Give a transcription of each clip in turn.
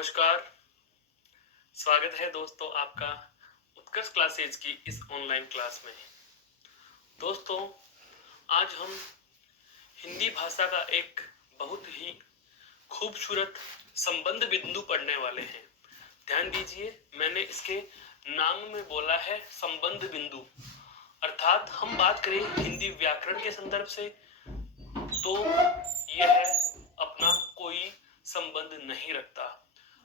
नमस्कार। स्वागत है दोस्तों आपका उत्कर्ष क्लासेज की इस ऑनलाइन क्लास में। दोस्तों, आज हम हिंदी भाषा का एक बहुत ही खूबसूरत संबंध बिंदु पढ़ने वाले हैं। ध्यान दीजिए, मैंने इसके नाम में बोला है संबंध बिंदु। अर्थात हम बात करें हिंदी व्याकरण के संदर्भ से तो यह अपना कोई संबंध नहीं रखता।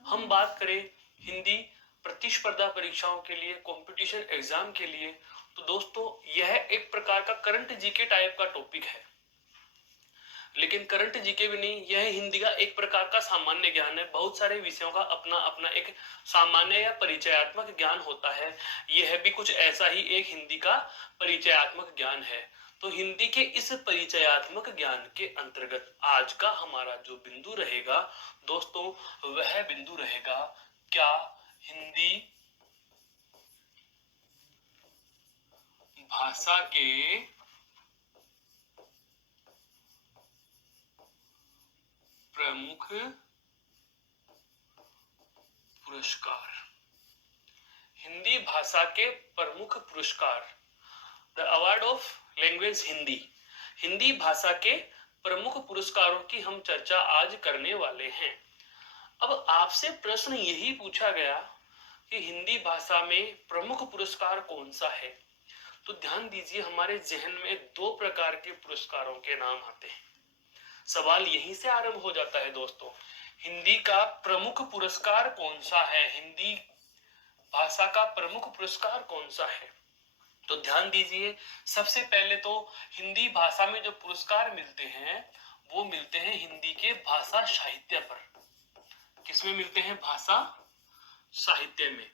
हम बात करें हिंदी प्रतिस्पर्धा परीक्षाओं के लिए, कंपटीशन एग्जाम के लिए, तो दोस्तों यह एक प्रकार का करंट जीके टाइप का टॉपिक है। लेकिन करंट जीके भी नहीं, यह हिंदी का एक प्रकार का सामान्य ज्ञान है। बहुत सारे विषयों का अपना अपना एक सामान्य या परिचयात्मक ज्ञान होता है। यह भी कुछ ऐसा ही एक हिंदी का परिचयात्मक ज्ञान है। तो हिंदी के इस परिचयात्मक ज्ञान के अंतर्गत आज का हमारा जो बिंदु रहेगा दोस्तों, वह बिंदु रहेगा क्या हिंदी भाषा के प्रमुख पुरस्कार। हिंदी भाषा के प्रमुख पुरस्कार, the award of language Hindi. Hindi भाषा के प्रमुख पुरस्कारों की हम चर्चा आज करने वाले हैं। अब आपसे प्रश्न यही पूछा गया कि हिंदी भाषा में प्रमुख पुरस्कार कौन सा है, तो ध्यान दीजिए, हमारे जहन में दो प्रकार के पुरस्कारों के नाम आते हैं। सवाल यहीं से आरंभ हो जाता है दोस्तों, हिंदी का प्रमुख पुरस्कार कौन सा है, हिंदी भाषा का प्रमुख पुरस्कार कौन सा है। तो ध्यान दीजिए, सबसे पहले तो हिंदी भाषा में जो पुरस्कार मिलते हैं वो मिलते हैं हिंदी के भाषा साहित्य पर। किसमें मिलते हैं? भाषा साहित्य में।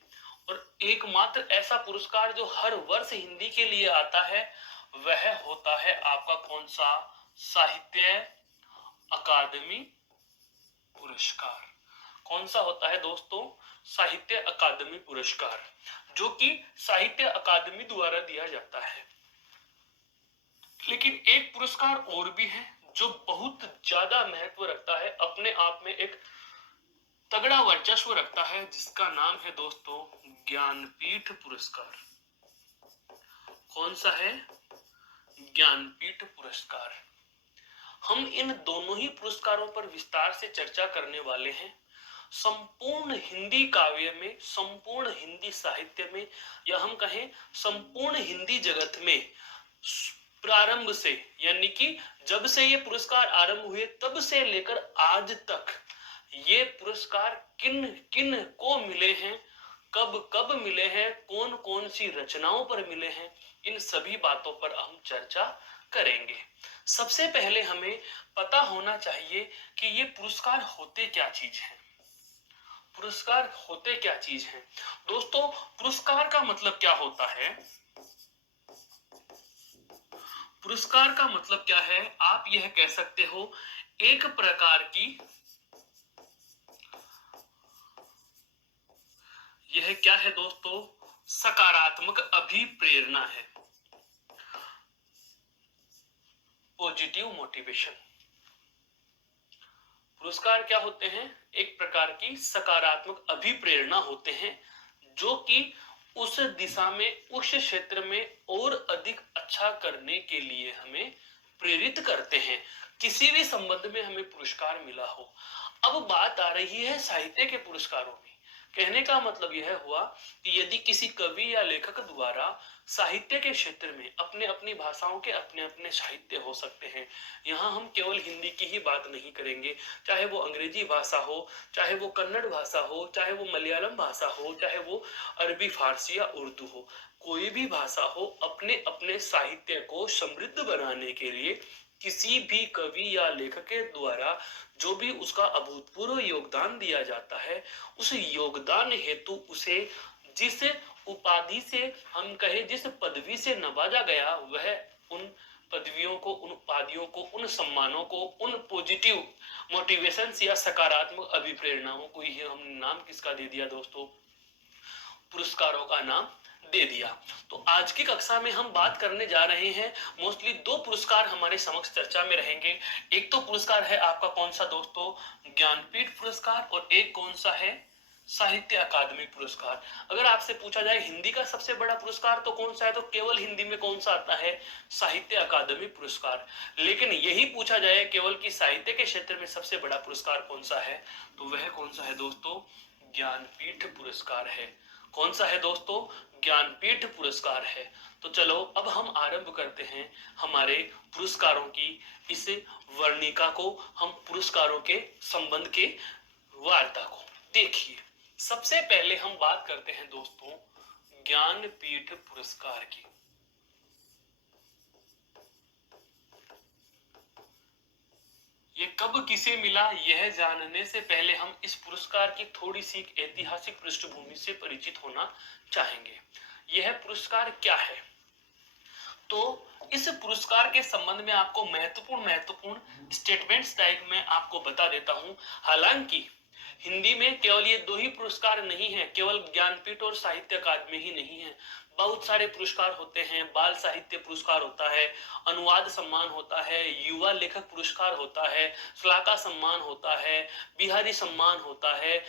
और एकमात्र ऐसा पुरस्कार जो हर वर्ष हिंदी के लिए आता है वह होता है आपका कौन सा? साहित्य अकादमी पुरस्कार। कौन सा होता है दोस्तों? साहित्य अकादमी पुरस्कार, जो कि साहित्य अकादमी द्वारा दिया जाता है। लेकिन एक पुरस्कार और भी है जो बहुत ज्यादा महत्व रखता है, अपने आप में एक तगड़ा वर्चस्व रखता है, जिसका नाम है दोस्तों ज्ञानपीठ पुरस्कार। कौन सा है? ज्ञानपीठ पुरस्कार। हम इन दोनों ही पुरस्कारों पर विस्तार से चर्चा करने वाले हैं। संपूर्ण हिंदी काव्य में, संपूर्ण हिंदी साहित्य में, या हम कहें संपूर्ण हिंदी जगत में प्रारंभ से, यानी कि जब से ये पुरस्कार आरंभ हुए तब से लेकर आज तक ये पुरस्कार किन किन को मिले हैं, कब कब मिले हैं, कौन कौन सी रचनाओं पर मिले हैं, इन सभी बातों पर हम चर्चा करेंगे। सबसे पहले हमें पता होना चाहिए कि ये पुरस्कार होते क्या चीज है। पुरस्कार होते क्या चीज है दोस्तों? पुरस्कार का मतलब क्या होता है? पुरस्कार का मतलब क्या है? आप यह कह सकते हो एक प्रकार की, यह क्या है दोस्तों? सकारात्मक अभिप्रेरणा है, पॉजिटिव मोटिवेशन। पुरस्कार क्या होते हैं? एक प्रकार की सकारात्मक अभिप्रेरणा होते हैं जो कि उस दिशा में, उस क्षेत्र में और अधिक अच्छा करने के लिए हमें प्रेरित करते हैं। किसी भी संबंध में हमें पुरस्कार मिला हो। अब बात आ रही है साहित्य के पुरस्कारों में। कहने का मतलब यह हुआ कि यदि किसी कवि या लेखक द्वारा साहित्य के क्षेत्र में, अपने अपनी भाषाओं के अपने अपने साहित्य हो सकते हैं। यहाँ हम केवल हिंदी की ही बात नहीं करेंगे, चाहे वो अंग्रेजी भाषा हो, चाहे वो कन्नड़ भाषा हो, चाहे वो मलयालम भाषा हो, चाहे वो अरबी, फारसी या उर्दू हो, कोई भी भाषा हो, अपने अपने साहित्य को समृद्ध बनाने के लिए किसी भी कवि या लेखक के द्वारा जो भी उसका अभूतपूर्व योगदान दिया जाता है, उस योगदान हेतु उसे जिस उपाधि से, हम कहें जिस पदवी से नवाजा गया, वह उन पदवियों को, उन उपाधियों को, उन सम्मानों को, उन पॉजिटिव मोटिवेशन या सकारात्मक अभिप्रेरणाओं को ही हम नाम किसका दे दिया दोस्तों? पुरस्कारों का नाम दे दिया। तो आज की कक्षा में हम बात करने जा रहे हैं, मोस्टली दो पुरस्कार हमारे समक्ष चर्चा में रहेंगे। एक तो पुरस्कार है आपका कौन सा दोस्तों, ज्ञानपीठ पुरस्कार, और एक कौन सा है, साहित्य अकादमी पुरस्कार। अगर आपसे पूछा जाए हिंदी का सबसे बड़ा पुरस्कार तो कौन सा है, तो केवल हिंदी में कौन सा आता है, साहित्य अकादमी पुरस्कार। लेकिन यही पूछा जाए केवल कि साहित्य के क्षेत्र में सबसे बड़ा पुरस्कार कौन सा है, तो वह कौन सा है दोस्तों, ज्ञानपीठ पुरस्कार है। कौन सा है दोस्तों, ज्ञानपीठ पुरस्कार है। तो चलो अब हम आरंभ करते हैं हमारे पुरस्कारों की इस वर्णिका को, हम पुरस्कारों के संबंध के वार्ता को। देखिए सबसे पहले हम बात करते हैं दोस्तों ज्ञानपीठ पुरस्कार की। ये कब किसे मिला, यह जानने से पहले हम इस पुरस्कार की थोड़ी सी ऐतिहासिक पृष्ठभूमि से परिचित होना चाहेंगे। यह पुरस्कार क्या है, तो इस पुरस्कार के संबंध में आपको महत्वपूर्ण स्टेटमेंट्स टाइप में आपको बता देता हूं। हालांकि हिंदी में केवल ये दो ही पुरस्कार नहीं है, केवल ज्ञानपीठ और साहित्य अकादमी ही नहीं है, बहुत सारे पुरस्कार होते हैं। बाल साहित्य पुरस्कार होता है, अनुवाद सम्मान होता है, युवा लेखक पुरस्कार होता है, श्लाका सम्मान होता है, बिहारी सम्मान होता है,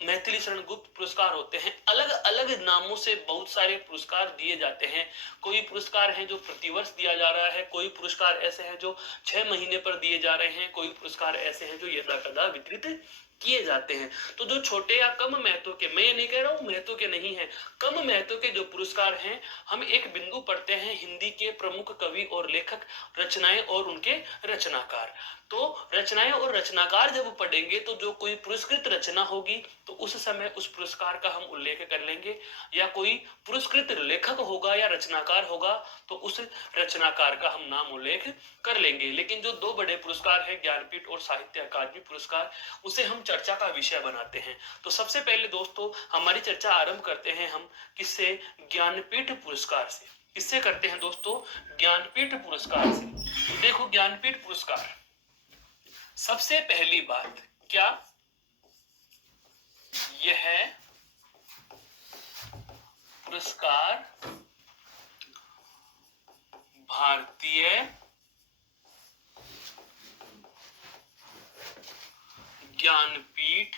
मैथिली शरण गुप्त पुरस्कार होते हैं। अलग अलग नामों से बहुत सारे पुरस्कार दिए जाते हैं। कोई पुरस्कार है जो प्रतिवर्ष दिया जा रहा है, कोई पुरस्कार ऐसे हैं जो 6 महीने पर दिए जा रहे हैं, कोई पुरस्कार ऐसे हैं जो यथाकथा वितरित किए जाते हैं। तो जो छोटे या कम महत्व के, मैं ये नहीं कह रहा हूं महत्व के नहीं है, कम महत्व के जो पुरस्कार हैं, हम एक बिंदु पढ़ते हैं हिंदी के प्रमुख कवि और लेखक, रचनाएं और उनके रचनाकार। तो रचनाएं और रचनाकार जब पढ़ेंगे तो जो कोई पुरस्कृत रचना होगी तो उस समय उस पुरस्कार का हम उल्लेख कर लेंगे, या कोई पुरस्कृत लेखक होगा या रचनाकार होगा तो उस रचनाकार का हम नाम उल्लेख कर लेंगे। लेकिन जो दो बड़े पुरस्कार हैं, ज्ञानपीठ और साहित्य अकादमी पुरस्कार, उसे हम चर्चा का विषय बनाते हैं। तो सबसे पहले दोस्तों हमारी चर्चा आरंभ करते हैं हम किससे, ज्ञानपीठ पुरस्कार से। किससे करते हैं दोस्तों, ज्ञानपीठ पुरस्कार से। देखो ज्ञानपीठ पुरस्कार, सबसे पहली बात क्या, यह पुरस्कार भारतीय ज्ञानपीठ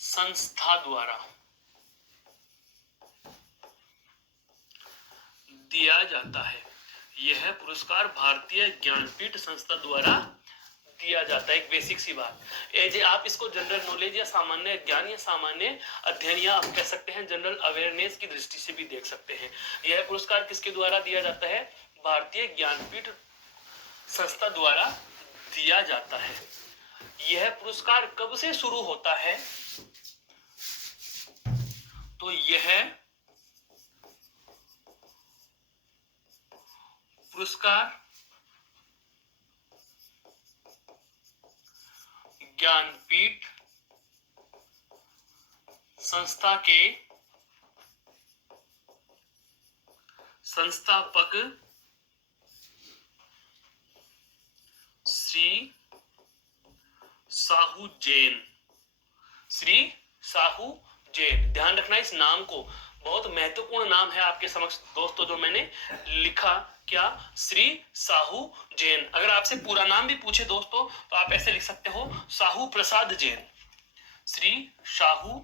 संस्था द्वारा दिया जाता है। यह पुरस्कार भारतीय ज्ञानपीठ संस्था द्वारा दिया जाता है। एक बेसिक सी बात, एज आप इसको जनरल नॉलेज या सामान्य ज्ञान या सामान्य अध्ययन या आप कह सकते हैं जनरल अवेयरनेस की दृष्टि से भी देख सकते हैं। यह पुरस्कार किसके द्वारा दिया जाता है, भारतीय ज्ञानपीठ संस्था द्वारा दिया जाता है। यह पुरस्कार कब से शुरू होता है, तो यह पुरस्कार ज्ञानपीठ संस्था के संस्थापक श्री साहू जैन, श्री साहू जैन, ध्यान रखना इस नाम को, बहुत महत्वपूर्ण नाम है आपके समक्ष दोस्तों जो मैंने लिखा, क्या, श्री साहू जैन। अगर आपसे पूरा नाम भी पूछे दोस्तों तो आप ऐसे लिख सकते हो, साहू प्रसाद जैन, श्री साहू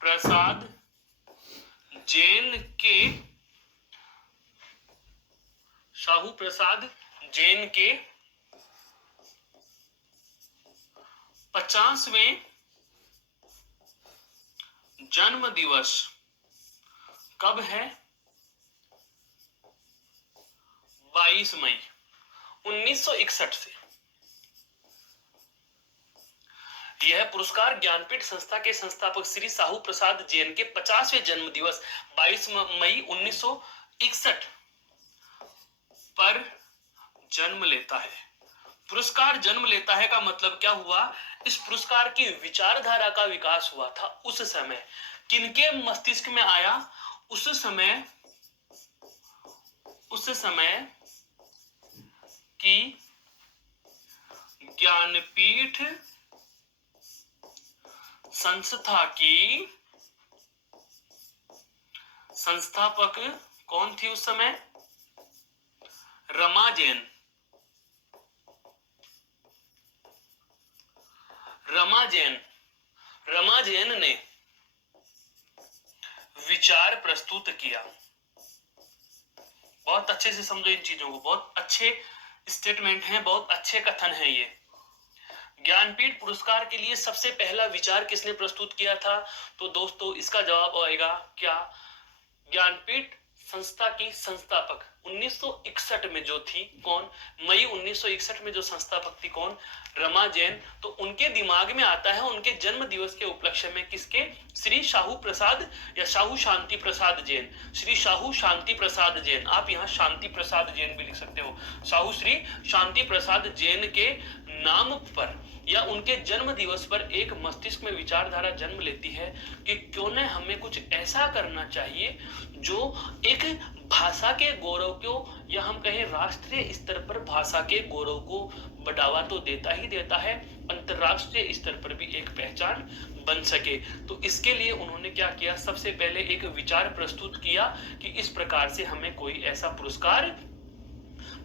प्रसाद जैन के, साहू प्रसाद जैन के 50वें जन्म दिवस कब है, 22 मई 1961 से। यह पुरस्कार ज्ञानपीठ संस्था के संस्थापक श्री साहू प्रसाद जैन के 50वें जन्म दिवस 22 मई 1961 पर जन्म लेता है। पुरस्कार जन्म लेता है का मतलब क्या हुआ, इस पुरस्कार की विचारधारा का विकास हुआ था उस समय, किनके मस्तिष्क में आया, उस समय की ज्ञानपीठ संस्था की संस्थापक कौन थी उस समय? रमा जैन। रमा जैन, रमा जैन ने विचार प्रस्तुत किया। बहुत अच्छे से समझो इन चीजों को, बहुत अच्छे स्टेटमेंट हैं, बहुत अच्छे कथन हैं ये। ज्ञानपीठ पुरस्कार के लिए सबसे पहला विचार किसने प्रस्तुत किया था? तो दोस्तों इसका जवाब आएगा क्या? ज्ञानपीठ संस्था की संस्थापक 1961 में जो थी, कौन? मई 1961 में जो संस्थापक थी, कौन? रमा जैन। तो उनके दिमाग में आता है उनके जन्म दिवस के उपलक्ष्य में, किसके? श्री शाहू प्रसाद या शाहू शांति प्रसाद जैन, श्री शाहू शांति प्रसाद जैन। आप यहाँ शांति प्रसाद जैन भी लिख सकते हो। शाहू श्री शांति प्रसाद जैन के नाम पर या उनके जन्म दिवस पर एक मस्तिष्क में विचारधारा जन्म लेती है कि क्यों न हमें कुछ ऐसा करना चाहिए जो एक भाषा के गौरव को, या हम कहें राष्ट्रीय स्तर पर भाषा के गौरव को बढ़ावा तो देता ही देता है, अंतरराष्ट्रीय स्तर पर भी एक पहचान बन सके। तो इसके लिए उन्होंने क्या किया? सबसे पहले एक विचार प्रस्तुत किया कि इस प्रकार से हमें कोई ऐसा पुरस्कार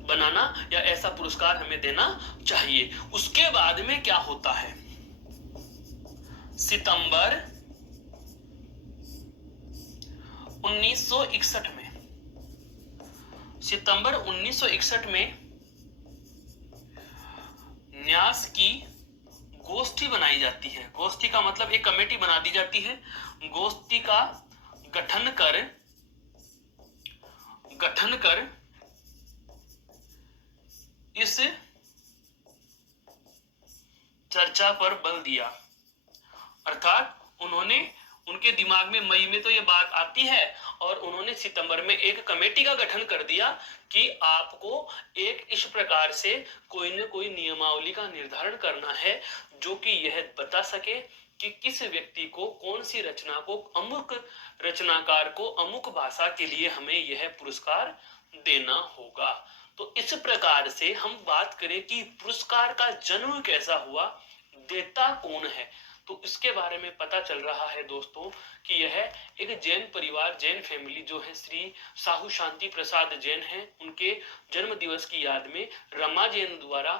बनाना या ऐसा पुरस्कार हमें देना चाहिए। उसके बाद में क्या होता है? सितंबर 1961 में, सितंबर 1961 में न्यास की गोष्ठी बनाई जाती है। गोष्ठी का मतलब एक कमेटी बना दी जाती है। गोष्ठी का गठन कर इस चर्चा पर बल दिया। अर्थात उन्होंने, उनके दिमाग में मई में तो ये बात आती है और उन्होंने सितंबर में एक कमेटी का गठन कर दिया कि आपको एक इस प्रकार से कोई न कोई नियमावली का निर्धारण करना है जो कि यह बता सके कि किस व्यक्ति को, कौन सी रचना को, अमुक रचनाकार को अमुक भाषा के लिए हमें यह पुरस्कार देना होगा। तो इस प्रकार से हम बात करें कि पुरस्कार का जन्म कैसा हुआ, देता कौन है, तो इसके बारे में पता चल रहा है दोस्तों कि यह एक जैन परिवार, जैन फैमिली जो है श्री साहू शांति प्रसाद जैन है, उनके जन्म दिवस की याद में रमा जैन द्वारा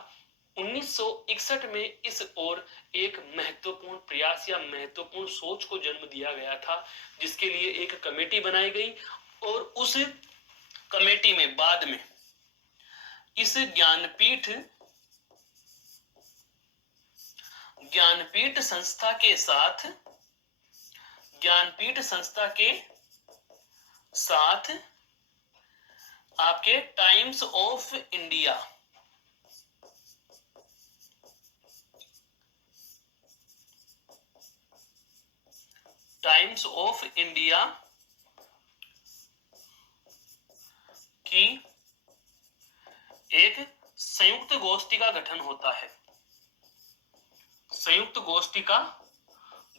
1961 में इस ओर एक महत्वपूर्ण प्रयास या महत्वपूर्ण सोच को जन्म दिया गया था, जिसके लिए एक कमेटी बनाई गई और उस कमेटी में बाद में इस ज्ञानपीठ संस्था के साथ आपके टाइम्स ऑफ इंडिया की एक संयुक्त गोष्ठी का गठन होता है। संयुक्त गोष्ठी का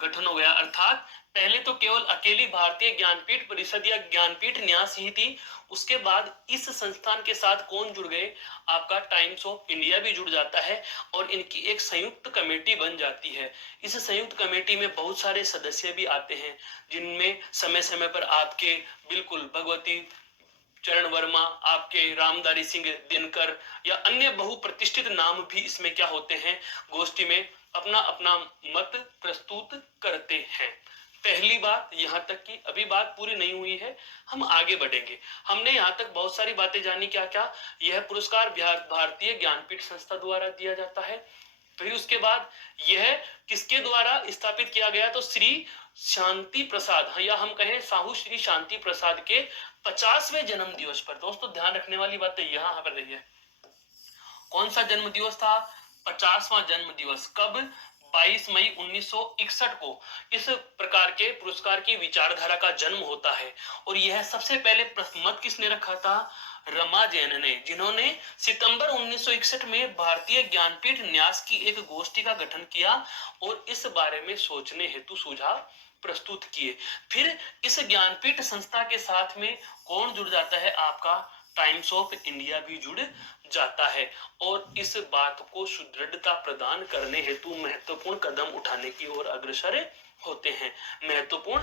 गठन हो गया, अर्थात पहले तो केवल अकेली भारतीय ज्ञानपीठ परिषद या ज्ञानपीठ न्यास ही थी। उसके बाद इस संस्थान के साथ कौन जुड़ गए? आपका टाइम्स ऑफ इंडिया भी जुड़ जाता है और इनकी एक संयुक्त कमेटी बन जाती है। इस संयुक्त कमेटी में बहुत सारे सदस्य भी आते हैं, जिनमें समय समय पर आपके बिल्कुल भगवती चरण वर्मा, आपके रामधारी सिंह दिनकर या अन्य बहुप्रतिष्ठित नाम भी इसमें क्या होते हैं, गोष्ठी में अपना अपना मत प्रस्तुत करते हैं। पहली बात यहां तक की, अभी बात पूरी नहीं हुई है, हम आगे बढ़ेंगे। हमने यहाँ तक बहुत सारी बातें जानी। क्या क्या? यह पुरस्कार भारतीय ज्ञानपीठ संस्था द्वारा दिया जाता है। फिर उसके बाद यह किसके द्वारा स्थापित किया गया? तो श्री शांति प्रसाद, या हम कहें साहू श्री शांति प्रसाद के 50वें जन्म दिवस पर। दोस्तों ध्यान रखने वाली बात यहाँ पर रही है, कौन सा जन्म दिवस था? 50वां जन्म दिवस। कब? 22 मई 1961 को इस प्रकार के पुरस्कार की विचारधारा का जन्म होता है। और यह सबसे पहले मत किसने रखा था? रमा जैन ने, जिन्होंने सितंबर 1961 में भारतीय ज्ञानपीठ न्यास की एक गोष्ठी का गठन किया और इस बारे में सोचने हेतु सुझाव प्रस्तुत किए। फिर इस ज्ञानपीठ संस्था के साथ में कौन जुड़ जाता है? आपका टाइम्स ऑफ इंडिया भी जुड़ जाता है और इस बात को सुदृढ़ता प्रदान करने हेतु महत्वपूर्ण कदम उठाने की ओर अग्रसर होते हैं। महत्वपूर्ण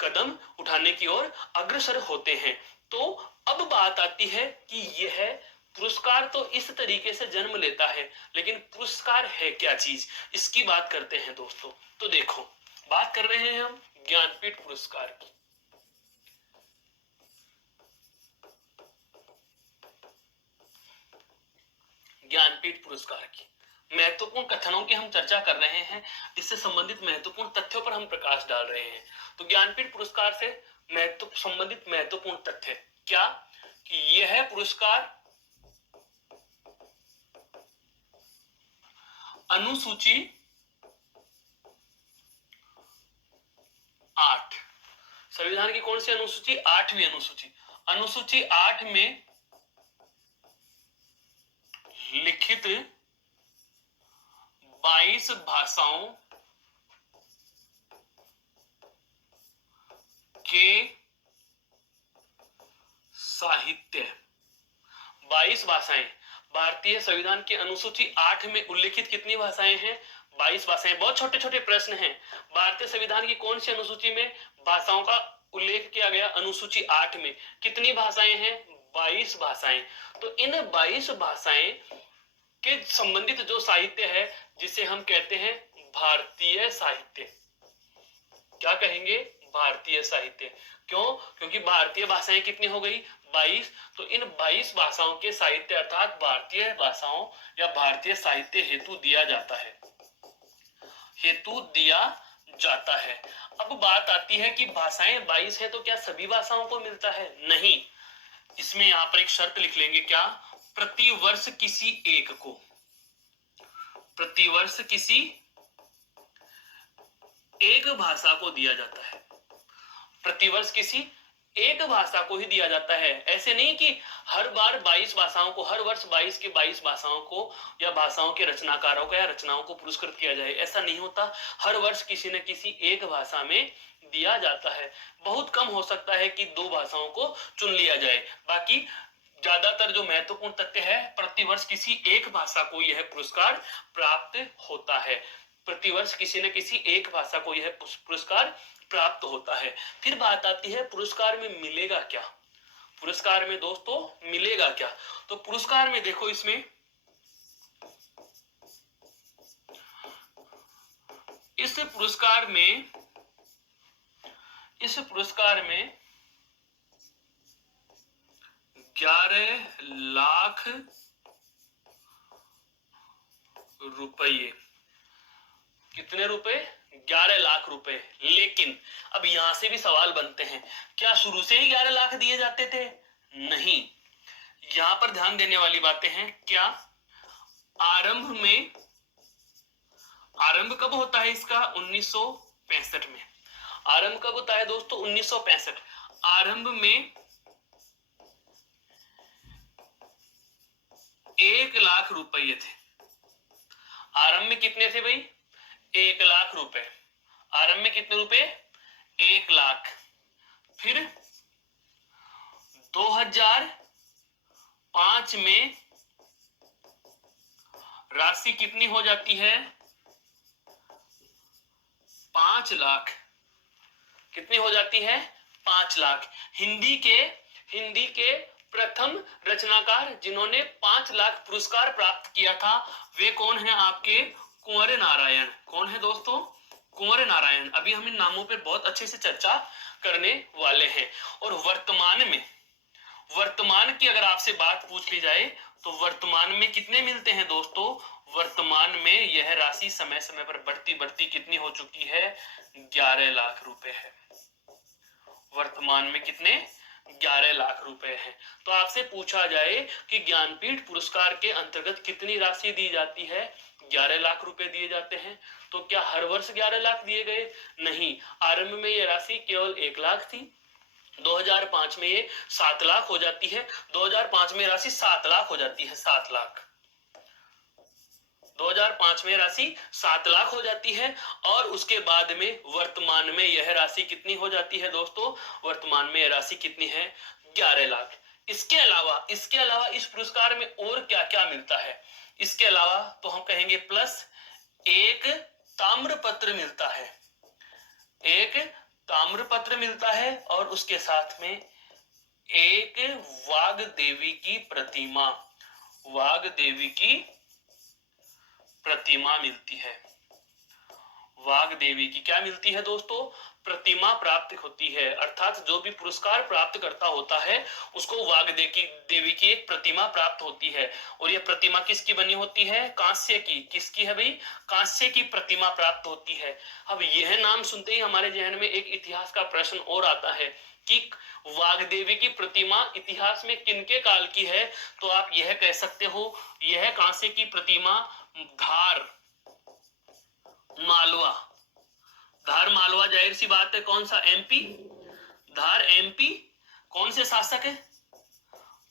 कदम उठाने की ओर अग्रसर होते हैं। तो अब बात आती है कि यह पुरस्कार तो इस तरीके से जन्म लेता है, लेकिन पुरस्कार है क्या चीज, इसकी बात करते हैं दोस्तों। तो देखो, बात कर रहे हैं हम ज्ञानपीठ पुरस्कार की। ज्ञानपीठ पुरस्कार की महत्वपूर्ण कथनों की हम चर्चा कर रहे हैं, इससे संबंधित महत्वपूर्ण तथ्यों पर हम प्रकाश डाल रहे हैं। तो ज्ञानपीठ पुरस्कार से संबंधित महत्वपूर्ण तथ्य क्या, कि यह पुरस्कार अनुसूची 8, संविधान की कौन सी अनुसूची, 8वीं अनुसूची, अनुसूची 8 में लिखित 22 भाषाओं के साहित्य, 22 भाषाएं, भारतीय संविधान की अनुसूची 8 में उल्लिखित कितनी भाषाएं हैं, 22 भाषाएं। बहुत छोटे छोटे प्रश्न हैं। भारतीय संविधान की कौन सी अनुसूची में भाषाओं का उल्लेख किया गया, अनुसूची 8 में कितनी भाषाएं हैं, 22 भाषाएं। तो इन 22 भाषाएं के संबंधित जो साहित्य है, जिसे हम कहते हैं भारतीय साहित्य, क्या कहेंगे, भारतीय साहित्य। क्यों, क्योंकि भारतीय भाषाएं कितनी हो गई, 22। तो इन 22 भाषाओं के साहित्य अर्थात भारतीय भाषाओं या भारतीय साहित्य हेतु दिया जाता है, हेतु दिया जाता है। अब बात आती है कि भाषाएं 22 है, तो क्या सभी भाषाओं को मिलता है, नहीं। इसमें यहां पर एक शर्त लिख लेंगे, क्या, प्रतिवर्ष किसी एक को, प्रतिवर्ष किसी एक भाषा को दिया जाता है, प्रतिवर्ष किसी एक भाषा को ही दिया जाता है। ऐसे नहीं कि हर बार 22 भाषाओं को, हर वर्ष 22 के 22 भाषाओं को या भाषाओं के रचनाकारों को या रचनाओं को पुरस्कृत किया जाए, ऐसा नहीं होता। हर वर्ष किसी न किसी एक भाषा में दिया जाता है। बहुत कम हो सकता है कि 2 भाषाओं को चुन लिया जाए, बाकी ज्यादातर जो महत्वपूर्ण तथ्य है, प्रतिवर्ष किसी एक भाषा को यह पुरस्कार प्राप्त होता है, प्रतिवर्ष किसी न किसी एक भाषा को यह पुरस्कार प्राप्त होता है। फिर बात आती है पुरस्कार में मिलेगा क्या, पुरस्कार में दोस्तों मिलेगा क्या। तो पुरस्कार में देखो, इसमें इस पुरस्कार में 11 लाख रुपये, कितने रुपए, 11 लाख रुपए। लेकिन अब यहां से भी सवाल बनते हैं, क्या शुरू से ही 11 लाख दिए जाते थे, नहीं। यहां पर ध्यान देने वाली बातें हैं, क्या, आरंभ कब होता है इसका, 1965 में। आरंभ कब होता है दोस्तों, 1965। आरंभ में 1 लाख रुपये थे, आरंभ में कितने थे भाई, 1 लाख रुपए। आरंभ में कितने रुपए, 1 लाख। फिर 2005 में राशि कितनी हो जाती है, 5 लाख। कितनी हो जाती है, 5 लाख। हिंदी के प्रथम रचनाकार जिन्होंने 5 लाख पुरस्कार प्राप्त किया था, वे कौन है आपके, कुंवर नारायण। कौन है दोस्तों, कुंवर नारायण। अभी हम इन नामों पर बहुत अच्छे से चर्चा करने वाले हैं। और वर्तमान की अगर आपसे बात पूछ ली जाए, तो वर्तमान में कितने मिलते हैं दोस्तों, वर्तमान में यह राशि समय समय पर बढ़ती कितनी हो चुकी है, 11 लाख रुपए है। वर्तमान में कितने, 11 लाख रुपए है। तो आपसे पूछा जाए कि ज्ञानपीठ पुरस्कार के अंतर्गत कितनी राशि दी जाती है, 11 लाख रुपए दिए जाते हैं। तो क्या हर वर्ष 11 लाख दिए गए, नहीं। आरंभ में यह राशि केवल 1 लाख थी, 2005 में ये 7 लाख हो जाती है, 2005 में राशि 7 लाख हो जाती है, 7 लाख। 2005 में राशि 7 लाख हो जाती है। और उसके बाद में वर्तमान में यह राशि कितनी हो जाती है दोस्तों, वर्तमान में यह राशि कितनी है, 11 लाख। इसके अलावा इस पुरस्कार में और क्या क्या मिलता है, इसके अलावा तो हम कहेंगे प्लस एक ताम्रपत्र मिलता है, एक ताम्रपत्र मिलता है और उसके साथ में एक वाग देवी की प्रतिमा, वाग देवी की प्रतिमा मिलती है। वाग देवी की क्या मिलती है दोस्तों? प्रतिमा प्राप्त होती है, अर्थात जो भी पुरस्कार प्राप्त करता होता है उसको वाग देवी की एक प्रतिमा प्राप्त होती है। और यह प्रतिमा किसकी बनी होती है? कांस्य की। किसकी है भाई? कांस्य की प्रतिमा प्राप्त होती है। अब यह नाम सुनते ही हमारे जहन में एक इतिहास का प्रश्न और आता है कि वागदेवी की प्रतिमा इतिहास में किनके काल की है? तो आप यह कह सकते हो यह कांस्य की प्रतिमा धार मालवा, धार मालवा जाहिर सी बात है कौन सा? एमपी। धार एमपी। कौन से शासक है?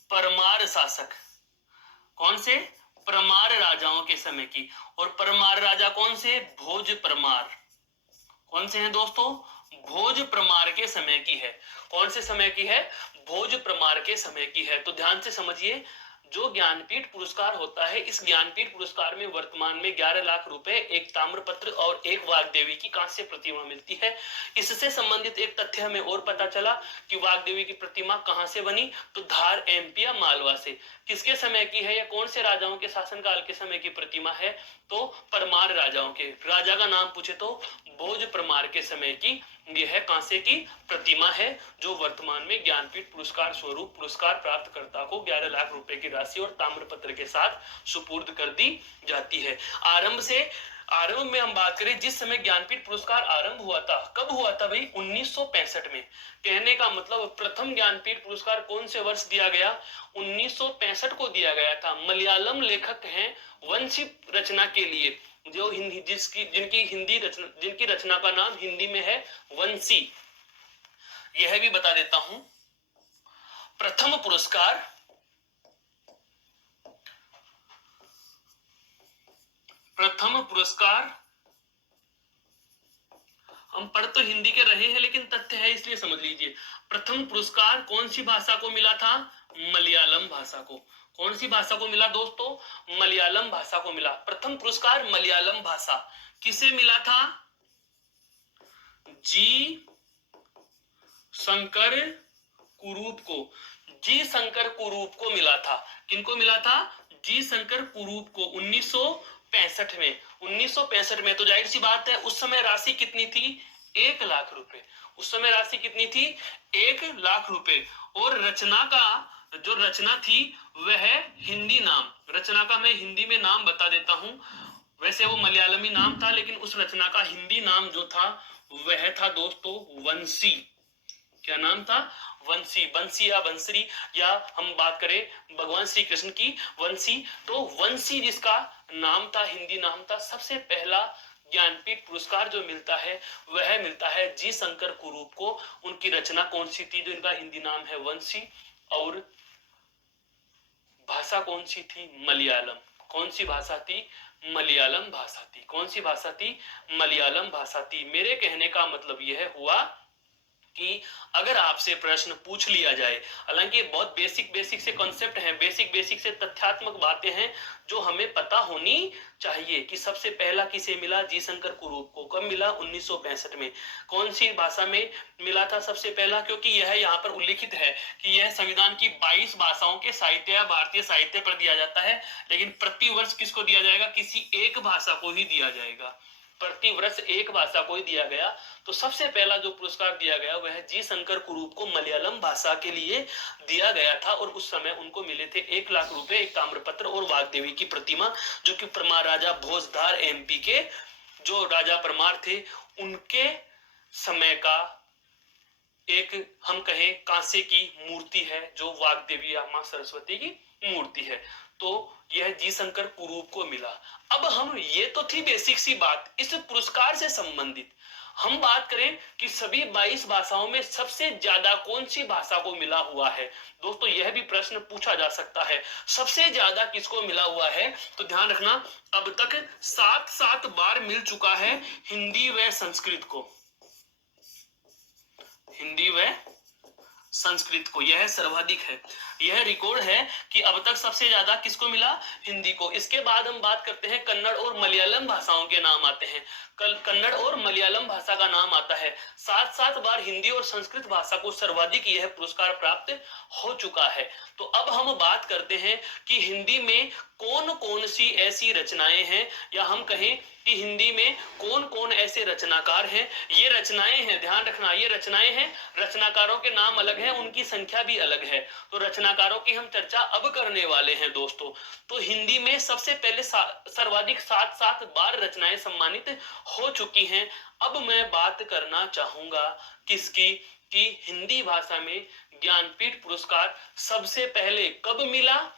परमार शासक। कौन से? परमार राजाओं के समय की। और परमार राजा कौन से? भोज परमार। कौन से हैं दोस्तों? भोज परमार के समय की है। कौन से समय की है? भोज परमार के समय की है। तो ध्यान से समझिए, जो ज्ञानपीठ पुरस्कार होता है, इस ज्ञानपीठ पुरस्कार में वर्तमान में 11 लाख रुपए, एक ताम्रपत्र और एक वाग्देवी की कांस्य प्रतिमा मिलती है। इससे संबंधित एक तथ्य हमें और पता चला कि वाग्देवी की प्रतिमा कहां से बनी? तो धार एमपी या मालवा से। किसके समय की है या कौन से राजाओं के शासनकाल के समय की प्रतिमा है? तो परमार राजाओं के। राजा का नाम पूछे तो भोज परमार के समय की यह कांस्य की प्रतिमा है, जो वर्तमान में ज्ञानपीठ पुरस्कार स्वरूप पुरस्कार प्राप्तकर्ता को 11 लाख रुपए की राशि और ताम्रपत्र के साथ सुपुर्द कर दी जाती है। आरंभ में हम बात करें, जिस समय ज्ञानपीठ पुरस्कार आरंभ हुआ था, कब हुआ था भाई? 1965 में। कहने का मतलब प्रथम ज्ञानपीठ पुरस्कार कौन से वर्ष दिया गया? 1965 को दिया गया था। मलयालम लेखक हैं वंशी रचना के लिए, जो जिनकी रचना का नाम हिंदी में है वंशी। यह भी बता देता हूं, प्रथम पुरस्कार हम पढ़ तो हिंदी के रहे हैं लेकिन तथ्य है इसलिए समझ लीजिए। प्रथम पुरस्कार कौन सी भाषा को मिला था? मलयालम भाषा को। कौन सी भाषा को मिला दोस्तों? मलयालम भाषा को मिला। प्रथम पुरस्कार मलयालम भाषा। किसे मिला था? जी शंकर कुरूप को। जी शंकर कुरूप को मिला था। किनको मिला था? जी शंकर कुरूप को 1965 में। 1965 में तो जाहिर सी बात है उस समय राशि कितनी थी? 1 लाख रुपए। उस समय राशि कितनी थी? 1 लाख रुपए। और रचना का जो रचना थी वह हिंदी नाम, रचना का मैं हिंदी में नाम बता देता हूं। वैसे वो मलयालमी नाम था लेकिन उस रचना का हिंदी नाम जो था वह था दोस्तों वंशी। क्या नाम था? वंशी। बंसी या बंसरी, या हम बात करें भगवान श्री कृष्ण की वंशी, तो वंशी जिसका नाम था, हिंदी नाम था, सबसे पहला ज्ञानपीठ पुरस्कार जो मिलता है वह मिलता है जी शंकर कुरूप को। उनकी रचना कौन सी थी? जो इनका हिंदी नाम है वंशी, और भाषा कौन सी थी? मलयालम। कौन सी भाषा थी? मलयालम भाषा थी। कौन सी भाषा थी? मलयालम भाषा थी। मेरे कहने का मतलब यह हुआ कि अगर आपसे प्रश्न पूछ लिया जाए, हालांकि बहुत बेसिक से कॉन्सेप्ट हैं, बेसिक से तथ्यात्मक बातें हैं जो हमें पता होनी चाहिए कि सबसे पहला किसे मिला? जी शंकर कुरूप को। कब मिला? 1965 में। कौन सी भाषा में मिला था सबसे पहला? क्योंकि यह यहाँ पर उल्लिखित है कि यह संविधान की 22 भाषाओं के साहित्य या भारतीय साहित्य पर दिया जाता है, लेकिन प्रति वर्ष किसको दिया जाएगा? किसी एक भाषा को ही दिया जाएगा। प्रति वर्ष एक भाषा को ही दिया गया। तो सबसे पहला जो पुरस्कार दिया गया वह जी शंकर कुरूप को मलयालम भाषा के लिए दिया गया था, और उस समय उनको मिले थे 1 लाख रुपए, एक ताम्रपत्र और वाग्देवी की प्रतिमा, जो कि परमार राजा भोजधार एमपी के जो राजा परमार थे उनके समय का एक हम कहें कांसे की मूर्ति है, जो वाग्देवी या मां सरस्वती की मूर्ति है। तो यह जी शंकर कुरूप को मिला। अब हम, ये तो थी बेसिक सी बात इस पुरस्कार से संबंधित। हम बात करें कि सभी 22 भाषाओं में सबसे ज्यादा कौन सी भाषा को मिला हुआ है। दोस्तों यह भी प्रश्न पूछा जा सकता है, सबसे ज्यादा किसको मिला हुआ है? तो ध्यान रखना, अब तक 7 बार मिल चुका है हिंदी व संस्कृत को। हिंदी व संस्कृत को, यह सर्वाधिक है। यह रिकॉर्ड है कि अब तक सबसे ज्यादा किसको मिला, हिंदी को। इसके बाद हम बात करते हैं कन्नड़ और मलयालम भाषाओं के नाम आते हैं। कन्नड़ और मलयालम भाषा का नाम आता है। 7-7 बार हिंदी और संस्कृत भाषा को सर्वाधिक यह पुरस्कार प्राप्त हो चुका है। तो अब हम बात करते हैं कि हिंदी में कौन कौन सी ऐसी रचनाएं हैं, या हम कहें कि हिंदी में कौन कौन ऐसे रचनाकार हैं। ये रचनाएं हैं, ध्यान रखना, ये रचनाएं हैं, रचनाकारों के नाम अलग है, उनकी संख्या भी अलग है। तो रचनाकारों की हम चर्चा अब करने वाले हैं दोस्तों। तो हिंदी में सबसे पहले सर्वाधिक 7-7 बार रचनाएं सम्मानित हो चुकी हैं। अब मैं बात करना चाहूंगा किसकी, कि हिंदी भाषा में ज्ञानपीठ पुरस्कार सबसे पहले कब मिला,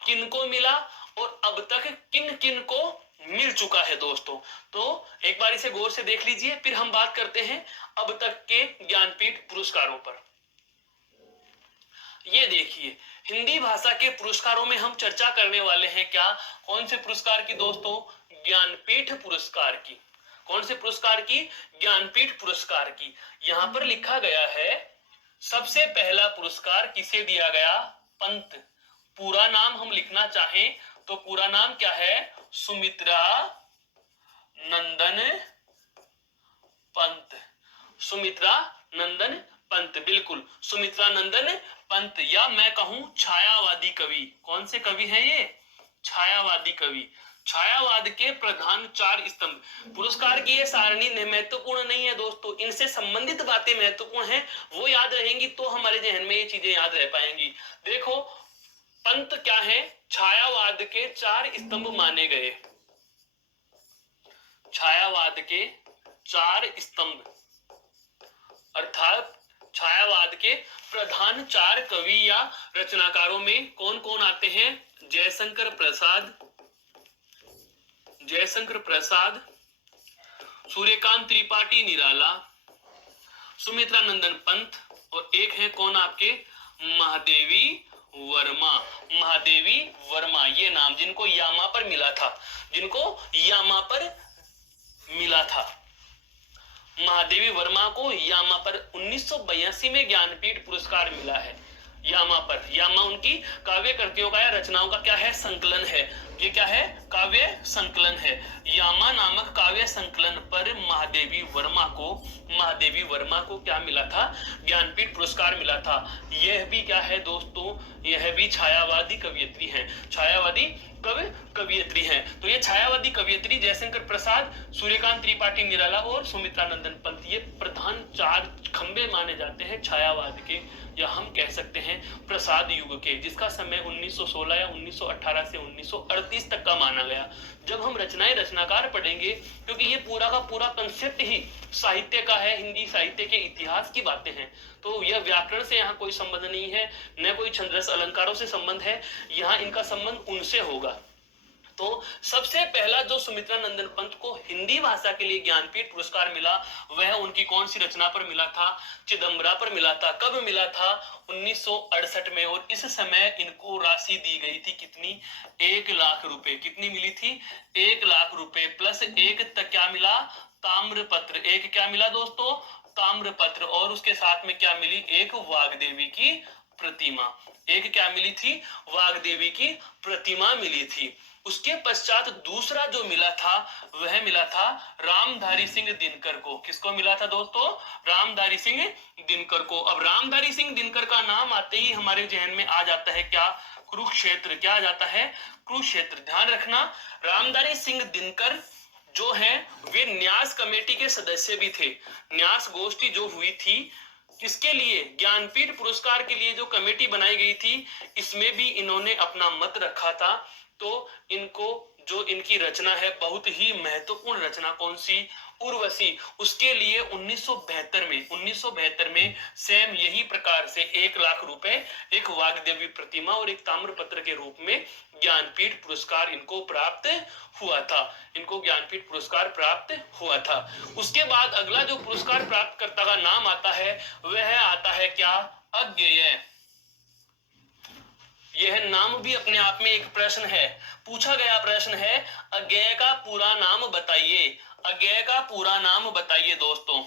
किनको मिला, और अब तक किन किन को मिल चुका है दोस्तों। तो एक बार इसे गौर से देख लीजिए, फिर हम बात करते हैं अब तक के ज्ञानपीठ पुरस्कारों पर। ये देखिए, हिंदी भाषा के पुरस्कारों में हम चर्चा करने वाले हैं क्या, कौन से पुरस्कार की दोस्तों, ज्ञानपीठ पुरस्कार की। कौन से पुरस्कार की, ज्ञानपीठ पुरस्कार की। यहां पर लिखा गया है सबसे पहला पुरस्कार किसे दिया गया, पंत। पूरा नाम हम लिखना चाहें तो पूरा नाम क्या है, सुमित्रा नंदन पंत। सुमित्रा नंदन पंत, बिल्कुल सुमित्रा नंदन पंत, या मैं कहूं छायावादी कवि। कौन से कवि हैं ये, छायावादी कवि। छायावाद के प्रधान 4 स्तंभ। पुरस्कार की ये सारणी महत्वपूर्ण नहीं है दोस्तों, इनसे संबंधित बातें महत्वपूर्ण हैं, वो याद रहेंगी तो हमारे जहन में ये चीजें याद रह पाएंगी। देखो, पंत क्या है, छायावाद के 4 स्तंभ माने गए। छायावाद के 4 स्तंभ, अर्थात छायावाद के प्रधान 4 कवि या रचनाकारों में कौन कौन आते हैं, जयशंकर प्रसाद, जयशंकर प्रसाद, सूर्यकांत त्रिपाठी निराला, सुमित्रा नंदन पंत, और एक है कौन आपके, महादेवी वर्मा। महादेवी वर्मा, ये नाम जिनको यामा पर मिला था, जिनको यामा पर मिला था। महादेवी वर्मा को यामा पर 1982 में ज्ञानपीठ पुरस्कार मिला है। यामा पर, यामा उनकी काव्य कृतियों का या रचनाओं का क्या है, संकलन है। ये क्या है, काव्य संकलन है। यामा नामक काव्य संकलन पर महादेवी वर्मा को क्या मिला था, ज्ञानपीठ पुरस्कार मिला था। यह भी क्या है दोस्तों, यह भी छायावादी कवियत्री है, छायावादी कवियत्री हैं। तो ये छायावादी कवियत्री जयशंकर प्रसाद, सूर्यकांत त्रिपाठी निराला और सुमित्रा नंदन पंत, ये प्रधान 4 खंबे माने जाते हैं छायावाद के, या हम कह सकते हैं प्रसाद युग के, जिसका समय 1916 या 1918 से 1938 तक का माना गया। जब हम रचनाकार पढ़ेंगे, क्योंकि ये पूरा का पूरा कंसेप्ट ही साहित्य का है, हिंदी साहित्य के इतिहास की बातें हैं, तो यह व्याकरण से यहाँ कोई संबंध नहीं है, न कोई छंदस अलंकारों से संबंध है, यहाँ इनका संबंध उनसे होगा। तो सबसे पहला जो सुमित्रा नंदन पंत को हिंदी भाषा के लिए ज्ञानपीठ पुरस्कार मिला, वह उनकी कौन सी रचना पर मिला था, चिदंबरा पर मिला था। कब मिला था, 1968 में, और इस समय इनको राशि दी गई थी कितनी, 1 लाख रुपए। कितनी मिली थी, 1 लाख रुपए, प्लस एक तक क्या मिला, ताम्रपत्र। एक क्या मिला दोस्तों, ताम्रपत्र, और उसके साथ में क्या मिली, एक वाग्देवी की प्रतिमा। एक क्या मिली थी, वाग्देवी की प्रतिमा मिली थी। उसके पश्चात दूसरा जो मिला था, वह मिला था रामधारी सिंह दिनकर को। किसको मिला था दोस्तों, रामधारी सिंह दिनकर को। अब रामधारी सिंह दिनकर का नाम आते ही हमारे जहन में आ जाता है क्या, कुरुक्षेत्र। क्या आ जाता है, कुरुक्षेत्र। ध्यान रखना, रामधारी सिंह दिनकर जो है वे न्यास कमेटी के सदस्य भी थे। न्यास गोष्ठी जो हुई थी, किसके लिए, ज्ञानपीठ पुरस्कार के लिए जो कमेटी बनाई गई थी, इसमें भी इन्होंने अपना मत रखा था। तो इनको जो इनकी रचना है, बहुत ही महत्वपूर्ण रचना, कौन सी, उर्वशी, उसके लिए 1972 में सेम यही प्रकार से 1 लाख रुपए, एक वाग्देवी प्रतिमा और एक ताम्रपत्र के रूप में ज्ञानपीठ पुरस्कार इनको प्राप्त हुआ था। इनको ज्ञानपीठ पुरस्कार प्राप्त हुआ था। उसके बाद अगला जो पुरस्कार प्राप्तकर्ता का नाम आता है, वह आता है क्या, अज्ञेय। यह नाम भी अपने आप में एक प्रश्न है, पूछा गया प्रश्न है, अज्ञेय का पूरा नाम बताइए। अज्ञेय का पूरा नाम बताइए दोस्तों।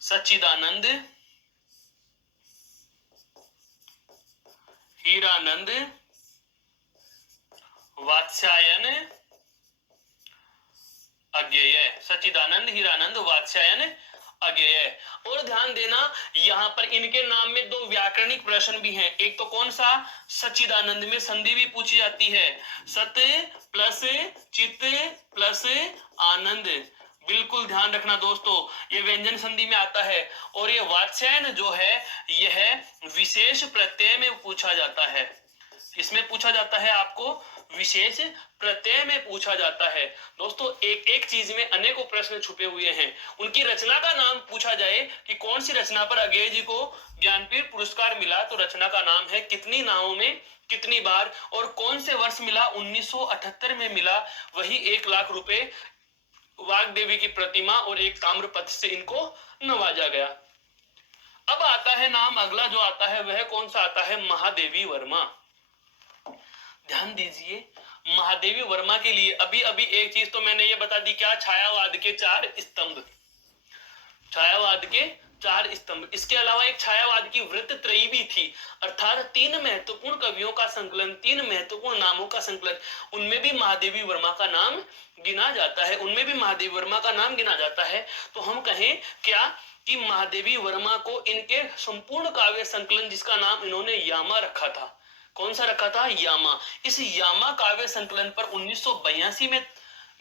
सच्चिदानंद हीरानंद वात्स्यायन अज्ञेय, सच्चिदानंद हीरानंद वात्स्यायन अज्ञेय। और ध्यान देना यहाँ पर इनके नाम में दो व्याकरणिक प्रश्न भी हैं। एक तो कौन सा, सच्चिदानंद में संधि भी पूछी जाती है, सत प्लस चित प्लस आनंद, बिल्कुल ध्यान रखना दोस्तों, ये व्यंजन संधि में आता है। और ये वात्स्यायन जो है यह विशेष प्रत्यय में पूछा जाता है। इसमें पूछा जाता है, आपको विशेष प्रत्यय में पूछा जाता है। दोस्तों एक एक चीज में अनेकों प्रश्न छुपे हुए हैं। उनकी रचना का नाम पूछा जाए कि कौन सी रचना पर अज्ञेय जी को ज्ञानपीठ पुरस्कार मिला, तो रचना का नाम है कितनी नावों में कितनी बार, और कौन से वर्ष मिला, 1978 में मिला। वही 1 लाख रुपए वाग्देवी की प्रतिमा और एक ताम्रपत्र से इनको नवाजा गया। अब आता है नाम अगला जो आता है वह कौन सा आता है, महादेवी वर्मा। ध्यान दीजिए, महादेवी वर्मा के लिए अभी अभी एक चीज तो मैंने ये बता दी, क्या, छायावाद के 4 स्तंभ, छायावाद के 4 स्तंभ। इसके अलावा एक छायावाद की वृत्तत्रयी भी थी, अर्थात 3 महत्वपूर्ण कवियों का संकलन, 3 महत्वपूर्ण नामों का संकलन, उनमें भी महादेवी वर्मा का नाम गिना जाता है, उनमें भी महादेवी वर्मा का नाम गिना जाता है। तो हम कहें क्या कि महादेवी वर्मा को इनके संपूर्ण काव्य संकलन, जिसका नाम इन्होंने यामा रखा था, कौन सा रखा था, यामा, इस यामा काव्य संकलन पर 1982 में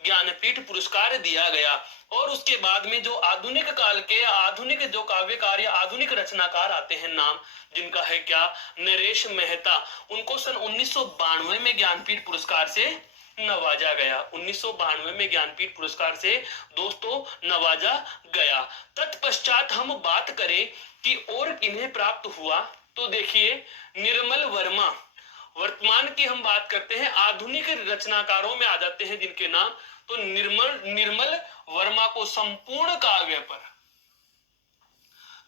ज्ञानपीठ पुरस्कार दिया गया। और उसके बाद में जो आधुनिक काल के आधुनिक जो काव्यकार या आधुनिक रचनाकार आते हैं नाम, जिनका है क्या, नरेश मेहता, उनको सन 1992 में ज्ञानपीठ पुरस्कार से नवाजा गया। 1992 में ज्ञानपीठ पुरस्कार से दोस्तों नवाजा गया। तत्पश्चात हम बात करें कि और किन्हें प्राप्त हुआ, तो देखिए निर्मल वर्मा, वर्तमान की हम बात करते हैं, आधुनिक रचनाकारों में आ जाते हैं जिनके नाम, तो निर्मल वर्मा को संपूर्ण काव्य पर,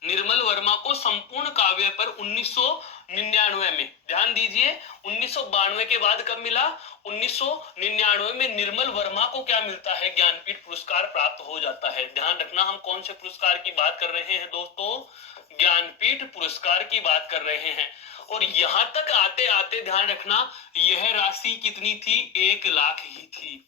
निर्मल वर्मा को संपूर्ण काव्य पर 1999 में, ध्यान दीजिए 1992 के बाद कब मिला, 1999 में निर्मल वर्मा को क्या मिलता है, ज्ञानपीठ पुरस्कार प्राप्त हो जाता है। ध्यान रखना हम कौन से पुरस्कार की बात कर रहे हैं दोस्तों, ज्ञानपीठ पुरस्कार की बात कर रहे हैं। और यहां तक आते आते ध्यान रखना यह राशि कितनी थी, 1 लाख ही थी।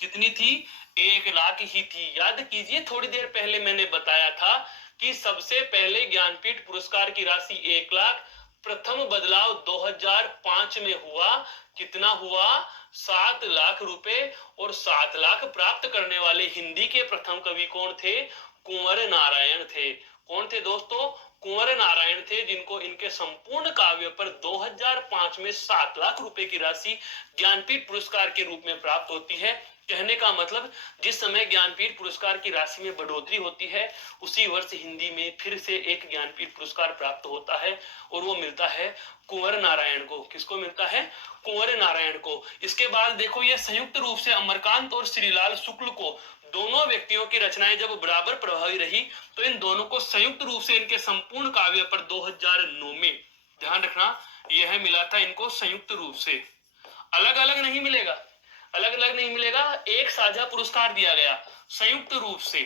कितनी थी, 1 लाख ही थी। याद कीजिए थोड़ी देर पहले मैंने बताया था कि सबसे पहले ज्ञानपीठ पुरस्कार की राशि 1 लाख, प्रथम बदलाव 2005 में हुआ, कितना हुआ, 7 लाख रुपए। और 7 लाख प्राप्त करने वाले हिंदी के प्रथम कवि कौन थे, कुंवर नारायण थे। कौन थे दोस्तों, कुंवर नारायण थे, जिनको इनके संपूर्ण काव्य पर 2005 में 7 लाख रुपए की राशि ज्ञानपीठ पुरस्कार के रूप में प्राप्त होती है। कहने का मतलब जिस समय ज्ञानपीठ पुरस्कार की राशि में बढ़ोतरी होती है उसी वर्ष हिंदी में फिर से एक ज्ञानपीठ पुरस्कार प्राप्त होता है, और वो मिलता है कुंवर नारायण को। किसको मिलता है, कुंवर नारायण को। इसके बाद देखो ये संयुक्त रूप से अमरकांत और श्रीलाल शुक्ल को, दोनों व्यक्तियों की रचनाएं जब बराबर प्रभावी रही तो इन दोनों को संयुक्त रूप से इनके संपूर्ण काव्य पर 2009 में, ध्यान रखना, यह मिला था इनको संयुक्त रूप से, अलग अलग नहीं मिलेगा, अलग अलग नहीं मिलेगा, एक साझा पुरस्कार दिया गया संयुक्त रूप से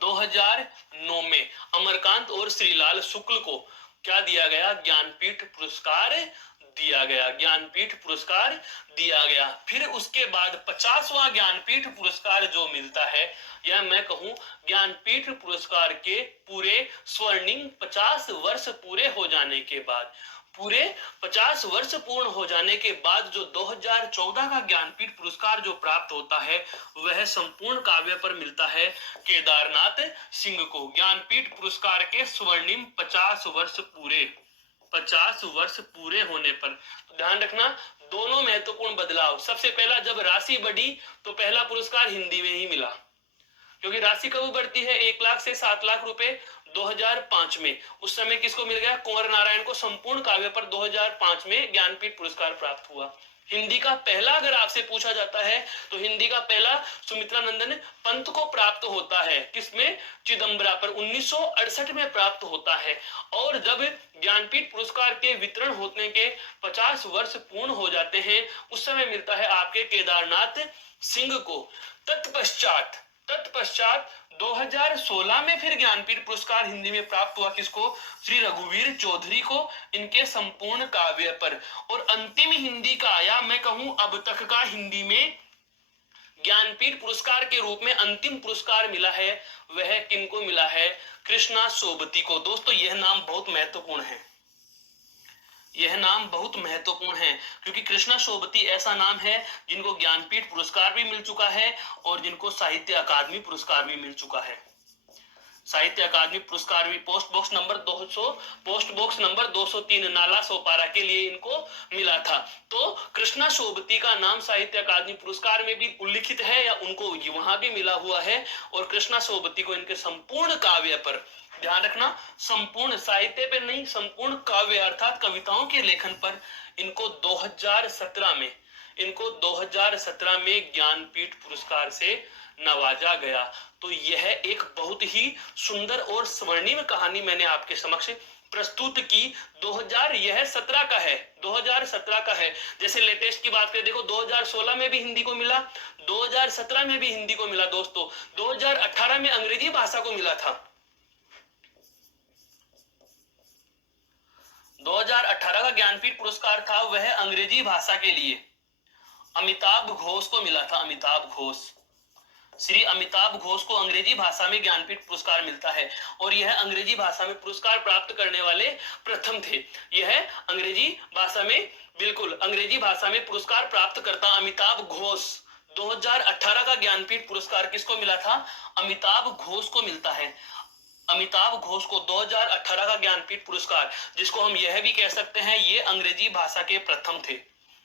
2009 में अमरकांत और श्रीलाल शुक्ल को क्या दिया गया, ज्ञानपीठ पुरस्कार दिया गया, ज्ञानपीठ पुरस्कार दिया गया। फिर उसके बाद 50वां ज्ञानपीठ पुरस्कार जो मिलता है, या मैं कहूं ज्ञानपीठ पुरस्कार के पूरे स्वर्णिम 50 वर्ष पूरे हो जाने के बाद, पूरे 50 वर्ष पूर्ण हो जाने के बाद जो 2014 का ज्ञानपीठ पुरस्कार जो प्राप्त होता है वह संपूर्ण काव्य पर मिलता है केदारनाथ सिंह को। ज्ञानपीठ पुरस्कार के स्वर्णिम 50 वर्ष पूरे, 50 वर्ष पूरे होने पर, तो ध्यान रखना दोनों महत्वपूर्ण बदलाव। सबसे पहला जब राशि बढ़ी तो पहला पुरस्कार हिंदी में ही मिला, क्योंकि राशि कब बढ़ती है, 1 लाख से 7 लाख रुपए 2005 में। उस समय किसको मिल गया, कुंवर नारायण को संपूर्ण काव्य पर 2005 में ज्ञानपीठ पुरस्कार प्राप्त हुआ। हिंदी का पहला अगर आपसे पूछा जाता है तो हिंदी का पहला सुमित्रा नंदन पंत को प्राप्त होता है, किसमें, चिदम्बरा पर 1968 में प्राप्त होता है। और जब ज्ञानपीठ पुरस्कार के वितरण होने के 50 वर्ष पूर्ण हो जाते हैं उस समय मिलता है आपके केदारनाथ सिंह को। तत्पश्चात तत्पश्चात 2016 में फिर ज्ञानपीठ पुरस्कार हिंदी में प्राप्त हुआ किसको? श्री रघुवीर चौधरी को, इनके संपूर्ण काव्य पर। और अंतिम हिंदी का, या मैं कहूं अब तक का हिंदी में ज्ञानपीठ पुरस्कार के रूप में अंतिम पुरस्कार मिला है, वह किनको मिला है? कृष्णा सोबती को। दोस्तों यह नाम बहुत महत्वपूर्ण है, यह नाम बहुत महत्वपूर्ण है, क्योंकि कृष्णा सोबती ऐसा नाम है जिनको ज्ञानपीठ पुरस्कार भी मिल चुका है और जिनको साहित्य अकादमी पुरस्कार भी मिल चुका है। साहित्य अकादमी पुरस्कार भी post box number 203 Nala Sopara के लिए इनको मिला था। तो कृष्णा सोबती का नाम साहित्य अकादमी पुरस्कार में भी उल्लिखित है, या उनको वहां भी मिला हुआ है। और कृष्णा सोबती को इनके संपूर्ण काव्य पर, ध्यान रखना, संपूर्ण साहित्य पर नहीं, संपूर्ण काव्य अर्थात कविताओं के लेखन पर इनको 2017 में ज्ञानपीठ पुरस्कार से नवाजा गया। तो यह एक बहुत ही सुंदर और स्वर्णिम कहानी मैंने आपके समक्ष प्रस्तुत की। 2017 का है। जैसे लेटेस्ट की बात करें, देखो 2016 में भी हिंदी को मिला, 2017 में भी हिंदी को मिला दोस्तों, 2018 में अंग्रेजी भाषा को मिला था। 2018 का ज्ञानपीठ पुरस्कार था वह अंग्रेजी भाषा के लिए अमिताभ घोष को मिला था। अमिताभ घोष, श्री अमिताभ घोष को अंग्रेजी भाषा में ज्ञानपीठ पुरस्कार मिलता है, और यह अंग्रेजी भाषा में पुरस्कार प्राप्त करने वाले प्रथम थे। यह अंग्रेजी भाषा में, बिल्कुल अंग्रेजी भाषा में पुरस्कार प्राप्त करता अमिताभ घोष। 2018 का ज्ञानपीठ पुरस्कार किसको मिला था? अमिताभ घोष को मिलता है। अमिताभ घोष को 2018 का ज्ञानपीठ पुरस्कार, जिसको हम यह भी कह सकते हैं ये अंग्रेजी भाषा के प्रथम थे।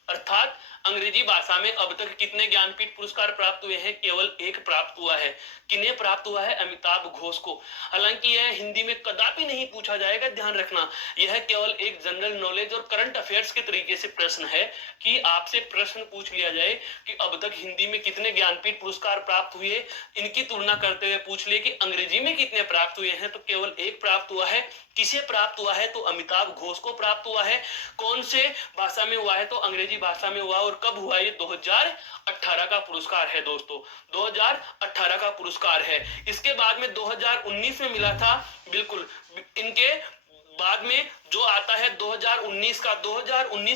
अर्थात अंग्रेजी भाषा में अब तक कितने ज्ञानपीठ पुरस्कार प्राप्त हुए हैं? केवल एक प्राप्त हुआ है। किन्हें प्राप्त हुआ है? अमिताभ घोष को। हालांकि यह हिंदी में कदापि नहीं पूछा जाएगा, ध्यान रखना, यह केवल एक जनरल नॉलेज और करंट अफेयर्स के तरीके से प्रश्न है कि आपसे प्रश्न पूछ लिया जाए कि अब तक हिंदी में कितने ज्ञानपीठ पुरस्कार प्राप्त हुए, इनकी तुलना करते हुए पूछ ले कि अंग्रेजी में कितने प्राप्त हुए हैं, तो केवल एक प्राप्त हुआ है। किसे प्राप्त हुआ है? तो अमिताभ घोष को प्राप्त हुआ है। कौन से भाषा में हुआ है? तो अंग्रेजी भाषा में हुआ। और कब हुआ? ये 2018 का पुरस्कार है दोस्तों, 2018 का पुरस्कार है। इसके बाद में 2019 में मिला था, बिल्कुल इनके बाद में जो आता है 2019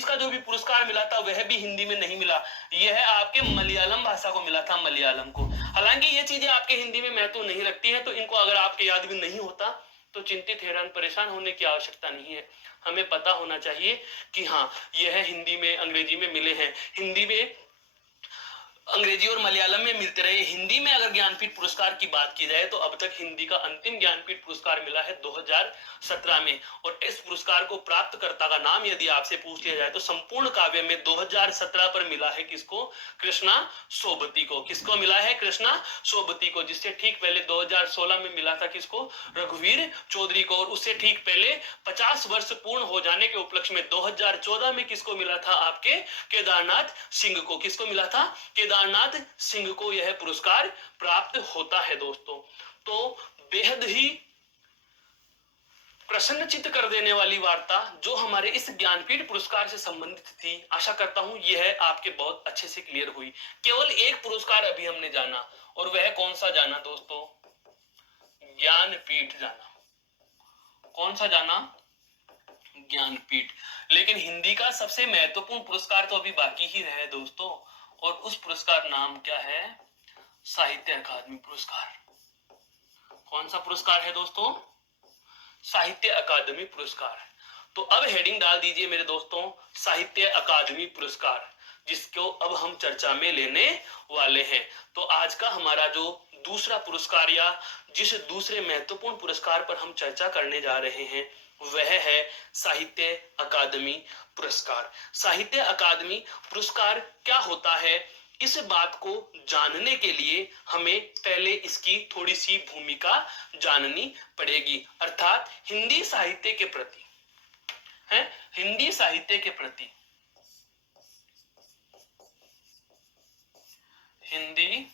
का जो भी पुरस्कार मिला था वह भी हिंदी में नहीं मिला, यह आपके मलयालम भाषा को मिला था, मलयालम को। हालांकि ये चीजें आपके हिंदी में महत्व नहीं रखती है, तो इनको अगर आपके याद भी नहीं होता तो चिंतित, हैरान, परेशान होने की आवश्यकता नहीं है। हमें पता होना चाहिए कि हाँ यह हिंदी में, अंग्रेजी में मिले हैं। हिंदी में, अंग्रेजी और मलयालम में मिलते रहे। हिंदी में अगर ज्ञानपीठ पुरस्कार की बात की जाए तो अब तक हिंदी का अंतिम ज्ञानपीठ पुरस्कार मिला है 2017 में। और इस पुरस्कार को प्राप्तकर्ता का नाम यदि आपसे पूछ लिया जाए तो संपूर्ण काव्य में 2017 पर मिला है किसको? कृष्णा सोबती को। किसको मिला है? कृष्णा सोबती को। जिससे ठीक पहले 2016 में मिला था किसको? रघुवीर चौधरी को। और उससे ठीक पहले 50 वर्ष पूर्ण हो जाने के उपलक्ष्य में 2014 में किसको मिला था? आपके केदारनाथ सिंह को। किसको मिला था? केदारनाथ सिंह को यह पुरस्कार प्राप्त होता है दोस्तों। तो बेहद ही प्रसन्नचित्त कर देने वाली वार्ता जो हमारे इस ज्ञानपीठ पुरस्कार से संबंधित थी, आशा करता हूं यह आपके बहुत अच्छे से क्लियर हुई। केवल एक पुरस्कार अभी हमने जाना, और वह कौन सा जाना दोस्तों? ज्ञानपीठ जाना। कौन सा जाना? ज्ञानपीठ। लेकिन हिंदी का सबसे महत्वपूर्ण पुरस्कार तो अभी बाकी ही रहे दोस्तों, और उस पुरस्कार नाम क्या है? साहित्य अकादमी पुरस्कार। कौन सा पुरस्कार है दोस्तों? साहित्य अकादमी पुरस्कार। तो अब हेडिंग डाल दीजिए मेरे दोस्तों, साहित्य अकादमी पुरस्कार, जिसको अब हम चर्चा में लेने वाले हैं। तो आज का हमारा जो दूसरा पुरस्कार, या जिस दूसरे महत्वपूर्ण पुरस्कार पर हम चर्चा करने जा रहे हैं, वह है साहित्य अकादमी पुरस्कार। साहित्य अकादमी पुरस्कार क्या होता है, इस बात को जानने के लिए हमें पहले इसकी थोड़ी सी भूमिका जाननी पड़ेगी। अर्थात हिंदी साहित्य के प्रति, हिंदी साहित्य के प्रति, हिंदी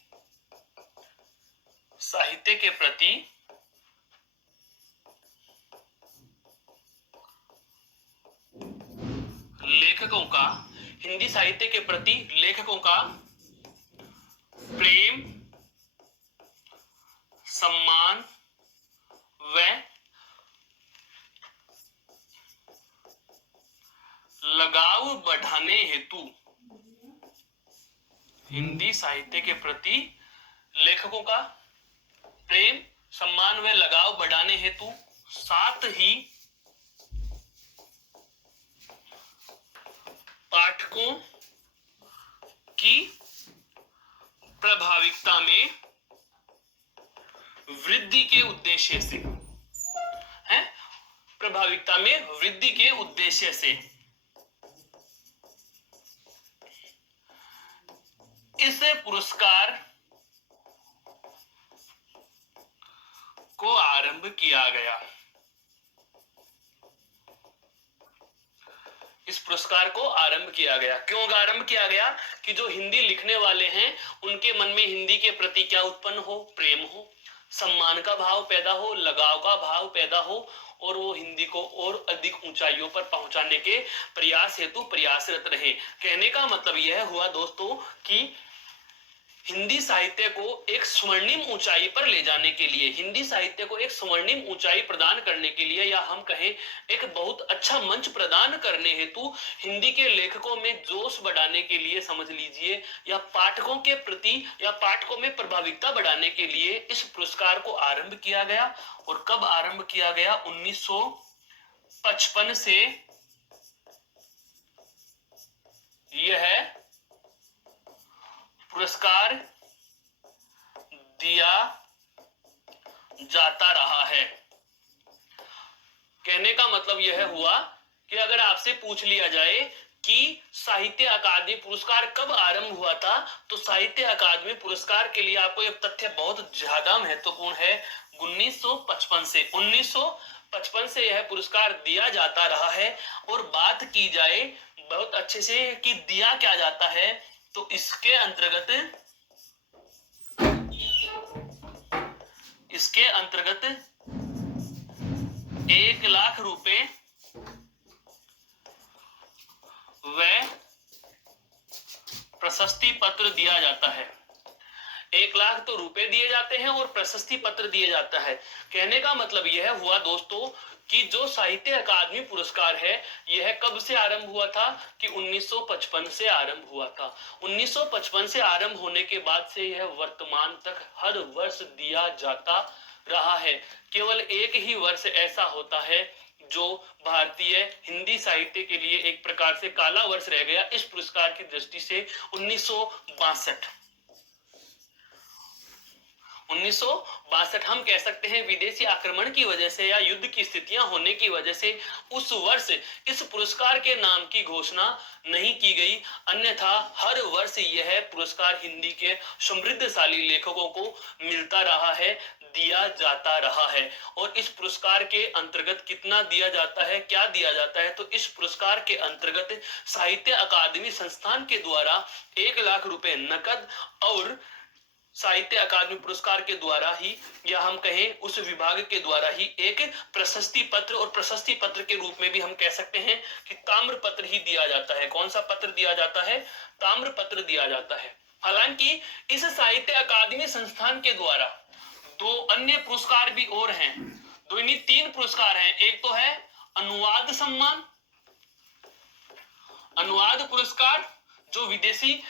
साहित्य के प्रति लेखकों का, हिंदी साहित्य के प्रति लेखकों का प्रेम सम्मान व लगाव बढ़ाने हेतु हिंदी साहित्य के प्रति लेखकों का प्रेम, सम्मान व लगाव बढ़ाने हेतु, साथ ही पाठकों की प्रभाविकता में वृद्धि के उद्देश्य से है, प्रभाविकता में वृद्धि के उद्देश्य से इस पुरस्कार को आरंभ किया गया। इस पुरस्कार को आरंभ किया गया। क्यों आरंभ किया गया? कि जो हिंदी लिखने वाले हैं उनके मन में हिंदी के प्रति क्या उत्पन्न हो? प्रेम हो, सम्मान का भाव पैदा हो, लगाव का भाव पैदा हो, और वो हिंदी को और अधिक ऊंचाइयों पर पहुंचाने के प्रयास हेतु प्रयासरत रहे। कहने का मतलब यह हुआ दोस्तों कि हिंदी साहित्य को एक स्वर्णिम ऊंचाई पर ले जाने के लिए, हिंदी साहित्य को एक स्वर्णिम ऊंचाई प्रदान करने के लिए, या हम कहें एक बहुत अच्छा मंच प्रदान करने हेतु हिंदी के लेखकों में जोश बढ़ाने के लिए समझ लीजिए, या पाठकों के प्रति या पाठकों में प्रभाविकता बढ़ाने के लिए इस पुरस्कार को आरंभ किया गया। और कब आरंभ किया गया? 1955 से यह पुरस्कार दिया जाता रहा है। कहने का मतलब यह हुआ कि अगर आपसे पूछ लिया जाए कि साहित्य अकादमी पुरस्कार कब आरंभ हुआ था, तो साहित्य अकादमी पुरस्कार के लिए आपको एक तथ्य बहुत ज्यादा महत्वपूर्ण है। 1955 से यह पुरस्कार दिया जाता रहा है। और बात की जाए बहुत अच्छे से कि दिया क्या जाता है, तो इसके अंतर्गत 1 लाख रुपए व प्रशस्ति पत्र दिया जाता है। 1 लाख तो रुपए दिए जाते हैं और प्रशस्ति पत्र दिए जाता है। कहने का मतलब यह हुआ दोस्तों कि जो साहित्य अकादमी पुरस्कार है यह कब से आरंभ हुआ था? कि 1955 से आरंभ हुआ था। 1955 से आरंभ होने के बाद से यह वर्तमान तक हर वर्ष दिया जाता रहा है। केवल एक ही वर्ष ऐसा होता है जो भारतीय हिंदी साहित्य के लिए एक प्रकार से काला वर्ष रह गया इस पुरस्कार की दृष्टि से। 1962 हम कह सकते हैं विदेशी आक्रमण की वजह से या युद्ध की स्थितियां होने की वजह से उस वर्ष इस पुरस्कार के नाम की घोषणा नहीं की गई। अन्यथा हर वर्ष यह पुरस्कार हिंदी के समृद्धशाली लेखकों को मिलता रहा है, दिया जाता रहा है। और इस पुरस्कार के अंतर्गत कितना दिया जाता है, क्या दिया जाता है? तो इस पुरस्कार के अंतर्गत साहित्य अकादमी संस्थान के द्वारा 1 लाख रुपए नकद और साहित्य अकादमी पुरस्कार के द्वारा ही, या हम कहें उस विभाग के द्वारा ही, एक प्रशस्ति पत्र, और प्रशस्ति पत्र के रूप में भी हम कह सकते हैं कि ताम्र पत्र ही दिया जाता है। कौन सा पत्र दिया जाता है? ताम्र पत्र दिया जाता है। हालांकि इस साहित्य अकादमी संस्थान के द्वारा 2 अन्य पुरस्कार भी और हैं। 3 पुरस्कार हैं। एक तो है अनुवाद सम्मान, अनुवाद पुरस्कार, जो विदेशी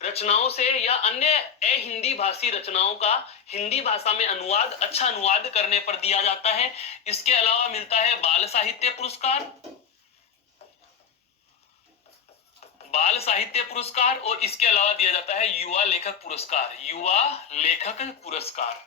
रचनाओं से या अन्य हिंदी भाषी रचनाओं का हिंदी भाषा में अनुवाद, अच्छा अनुवाद करने पर दिया जाता है। इसके अलावा मिलता है बाल साहित्य पुरस्कार, बाल साहित्य पुरस्कार, और इसके अलावा दिया जाता है युवा लेखक पुरस्कार, युवा लेखक पुरस्कार,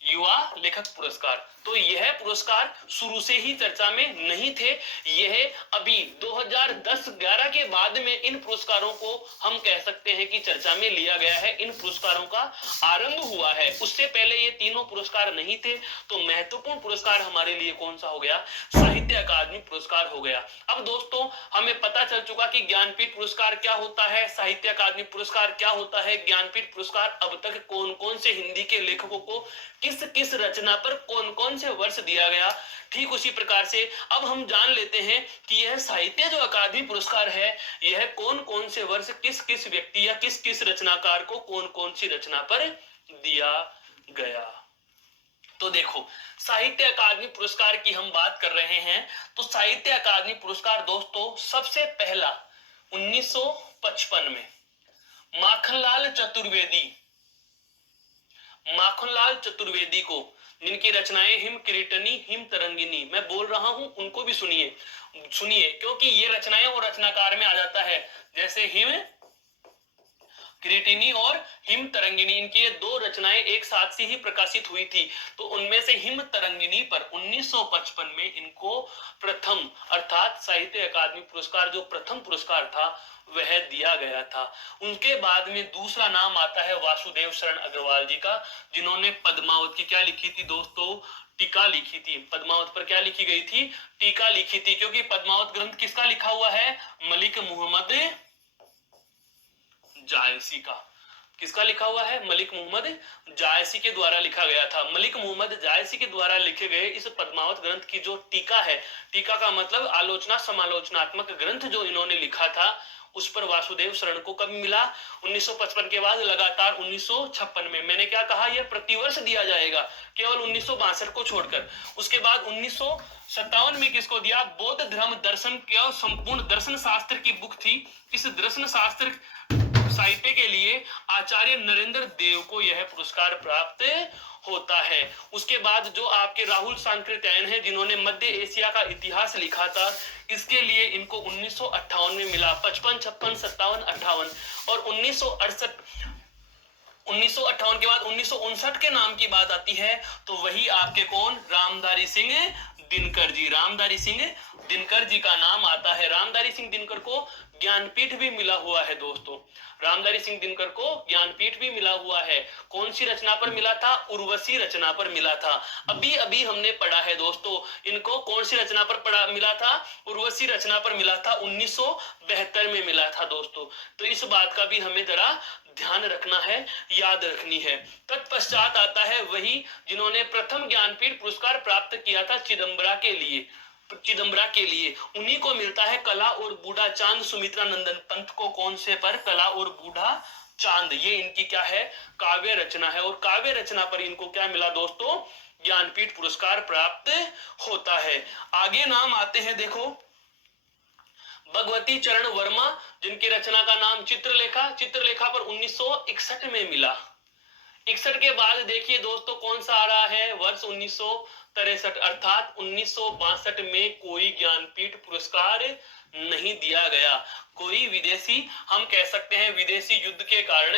युवा लेखक पुरस्कार। तो यह पुरस्कार शुरू से ही चर्चा में नहीं थे। यह अभी 2010-11 के बाद में इन पुरस्कारों को हम कह सकते हैं कि चर्चा में लिया गया है, इन पुरस्कारों का आरंभ हुआ है। उससे पहले ये तीनों पुरस्कार नहीं थे। तो महत्वपूर्ण पुरस्कार हमारे लिए कौन सा हो गया? साहित्य अकादमी पुरस्कार हो गया। अब दोस्तों हमें पता चल चुका कि ज्ञानपीठ पुरस्कार क्या होता है, साहित्य अकादमी पुरस्कार क्या होता है। ज्ञानपीठ पुरस्कार अब तक कौन कौन से हिंदी के लेखकों को किस किस रचना पर कौन कौन से वर्ष दिया गया, ठीक उसी प्रकार से अब हम जान लेते हैं कि यह साहित्य जो अकादमी पुरस्कार है यह कौन कौन से वर्ष किस किस व्यक्ति या किस किस रचनाकार को कौन कौन सी रचना पर दिया गया। तो देखो, साहित्य अकादमी पुरस्कार की हम बात कर रहे हैं, तो साहित्य अकादमी पुरस्कार दोस्तों सबसे पहला 1955 में माखनलाल चतुर्वेदी को, जिनकी रचनाएं हिम किरीटनी, हिम तरंगिनी, मैं बोल रहा हूं उनको भी सुनिए सुनिए, क्योंकि ये रचनाएं और रचनाकार में आ जाता है, जैसे हिम किरीटिनी और हिम तरंगिनी, इनकी ये दो रचनाएं एक साथ से ही प्रकाशित हुई थी। तो उनमें से हिम तरंगिनी पर 1955 में इनको प्रथम अर्थात साहित्य अकादमी पुरस्कार, जो प्रथम पुरस्कार था, वह दिया गया था। उनके बाद में दूसरा नाम आता है वासुदेव शरण अग्रवाल जी का, जिन्होंने पद्मावत की क्या लिखी थी दोस्तों? टीका लिखी थी। पद्मावत पर क्या लिखी गई थी? टीका लिखी थी। क्योंकि पद्मावत ग्रंथ किसका लिखा हुआ है? मलिक मोहम्मद जायसी का। किसका लिखा हुआ है? मलिक मोहम्मद जायसी के द्वारा लिखा गया था। मलिक मोहम्मद जायसी के द्वारा लिखे गए इस पद्मावत ग्रंथ की जो टीका है, टीका का मतलब आलोचना समालोचनात्मक ग्रंथ जो इन्होंने लिखा था, उस पर वासुदेव शरण को कब मिला? 1955 के बाद लगातार 1956 में। मैंने क्या कहा? यह प्रतिवर्ष दिया जाएगा, केवल 1962 को छोड़कर। उसके बाद 1957 में किसको दिया? बौद्ध धर्म दर्शन के संपूर्ण दर्शन शास्त्र की बुक थी। इस दर्शन शास्त्र साहित्य के लिए आचार्य नरेंद्र देव को यह पुरस्कार प्राप्त होता है। उसके बाद जो आपके राहुल सांकृत्यायन है, जिन्होंने मध्य एशिया का इतिहास लिखा था, इसके लिए इनको 1958 में मिला। 55, 56, 57, 58 और 1958 के बाद 1959 के नाम की बात आती है, तो वही आपके कौन? रामधारी सिंह दिनकर जी। रामधारी सिंह दिनकर जी का नाम आता है। रामधारी सिंह दिनकर को ज्ञानपीठ भी मिला हुआ है दोस्तों। रामधारी सिंह दिनकर को ज्ञानपीठ भी मिला हुआ है। कौन सी रचना पर मिला था? उर्वशी रचना पर मिला था। अभी अभी हमने पढ़ा है दोस्तों, इनको कौन सी रचना पर मिला था? उर्वशी रचना पर मिला था। 1972 में मिला था दोस्तों। तो इस बात का भी हमें जरा ध्यान रखना है, याद रखनी है। तत्पश्चात आता है वही जिन्होंने प्रथम ज्ञानपीठ पुरस्कार प्राप्त किया था चिदम्बरा के लिए। उन्हीं को मिलता है कला और बूढ़ा चांद। सुमित्रा नंदन पंत को कौन से पर? कला और बूढ़ा चांद। ये इनकी क्या है? काव्य रचना है। और काव्य रचना पर इनको क्या मिला दोस्तों? ज्ञानपीठ पुरस्कार प्राप्त होता है। आगे नाम आते हैं, देखो, भगवती चरण वर्मा, जिनकी रचना का नाम चित्रलेखा। चित्रलेखा पर 1961 में मिला। 61 के बाद देखिए दोस्तों कौन सा आ रहा है? वर्ष 1963, अर्थात 1962 में कोई ज्ञानपीठ पुरस्कार नहीं दिया गया। कोई विदेशी, हम कह सकते हैं विदेशी युद्ध के कारण,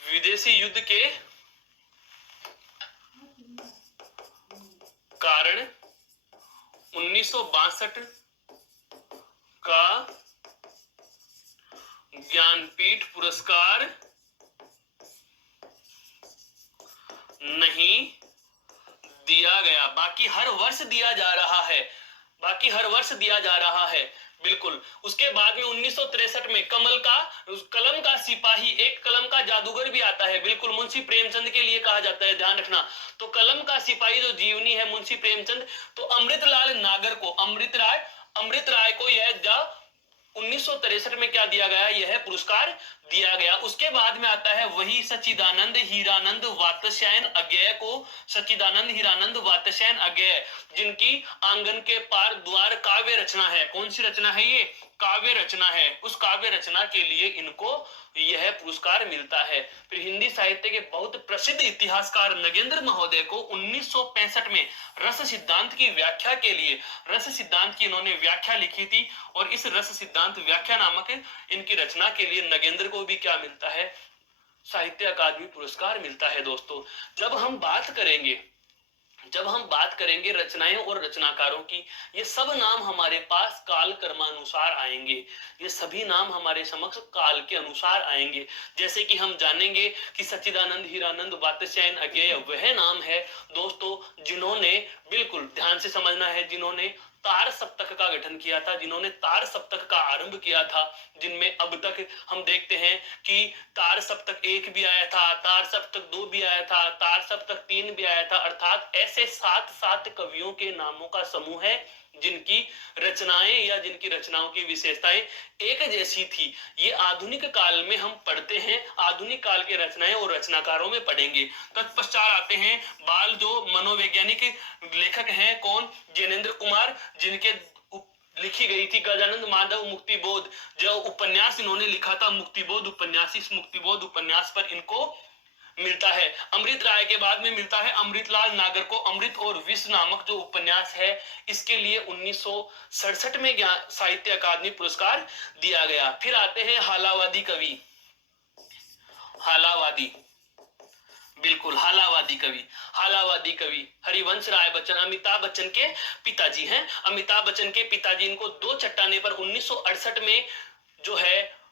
विदेशी युद्ध के कारण 1962 का ज्ञानपीठ पुरस्कार नहीं दिया गया। बाकी हर वर्ष दिया जा रहा है, बिल्कुल। उसके बाद में 1963 में कलम का सिपाही, एक कलम का जादूगर भी आता है, बिल्कुल, मुंशी प्रेमचंद के लिए कहा जाता है, ध्यान रखना। तो कलम का सिपाही जो जीवनी है मुंशी प्रेमचंद, तो अमृत राय को यह 1963 में क्या दिया गया? यह पुरस्कार दिया गया। उसके बाद में आता है वही सच्चिदानंद हीरानंद वात्स्यायन अज्ञेय को। सच्चिदानंद हीरानंद वात्स्यायन अज्ञेय, जिनकी आंगन के पार द्वार काव्य रचना है। कौन सी रचना है? ये काव्य रचना है। उस काव्य रचना के लिए इनको यह पुरस्कार मिलता है। फिर हिंदी साहित्य के बहुत प्रसिद्ध इतिहासकार नगेंद्र महोदय को 1965 में रस सिद्धांत की व्याख्या के लिए, रस सिद्धांत की इन्होंने व्याख्या लिखी थी, और इस रस सिद्धांत व्याख्या नामक इनकी रचना के लिए नगेंद्र को भी क्या मिलता है? साहित्य अकादमी पुरस्कार मिलता है दोस्तों। जब हम बात करेंगे रचनाएं और रचनाकारों की, ये सब नाम हमारे पास काल कर्मानुसार आएंगे। ये सभी नाम हमारे समक्ष काल के अनुसार आएंगे। जैसे कि हम जानेंगे कि सच्चिदानंद हीरानंद वात्स्यायन अज्ञेय वह नाम है दोस्तों जिन्होंने, बिल्कुल ध्यान से समझना है, जिन्होंने तार सप्तक का गठन किया था, जिन्होंने तार सप्तक का आरंभ किया था, जिनमें अब तक हम देखते हैं कि तार सप्तक 1 भी आया था, तार सप्तक 2 भी आया था, तार सप्तक 3 भी आया था, अर्थात ऐसे 7 कवियों के नामों का समूह है जिनकी रचनाएं या जिनकी रचनाओं की विशेषताएं एक जैसी थी। ये आधुनिक काल में हम पढ़ते हैं, आधुनिक काल के रचनाएं और रचनाकारों में पढ़ेंगे। तत्पश्चात आते हैं बाल जो मनोवैज्ञानिक लेखक हैं, कौन? ज्ञानेंद्र कुमार, जिनके लिखी गई थी गजानंद माधव मुक्तिबोध, जो उपन्यास इन्होंने लिखा था मुक्तिबोध उपन्यास। इस मुक्तिबोध उपन्यास पर इनको मिलता है। अमृत राय के बाद में मिलता है अमृतलाल नागर को अमृत और विष नामक जो उपन्यास है, इसके लिए 1967 में साहित्य अकादमी पुरस्कार दिया गया। फिर आते हैं हालावादी कवि, हालावादी, बिल्कुल हालावादी कवि। हालावादी कवि हरिवंश राय बच्चन अमिताभ बच्चन के पिताजी हैं। अमिताभ बच्चन के पिताजी, इनको 2 चट्टाने पर 1968 में जो है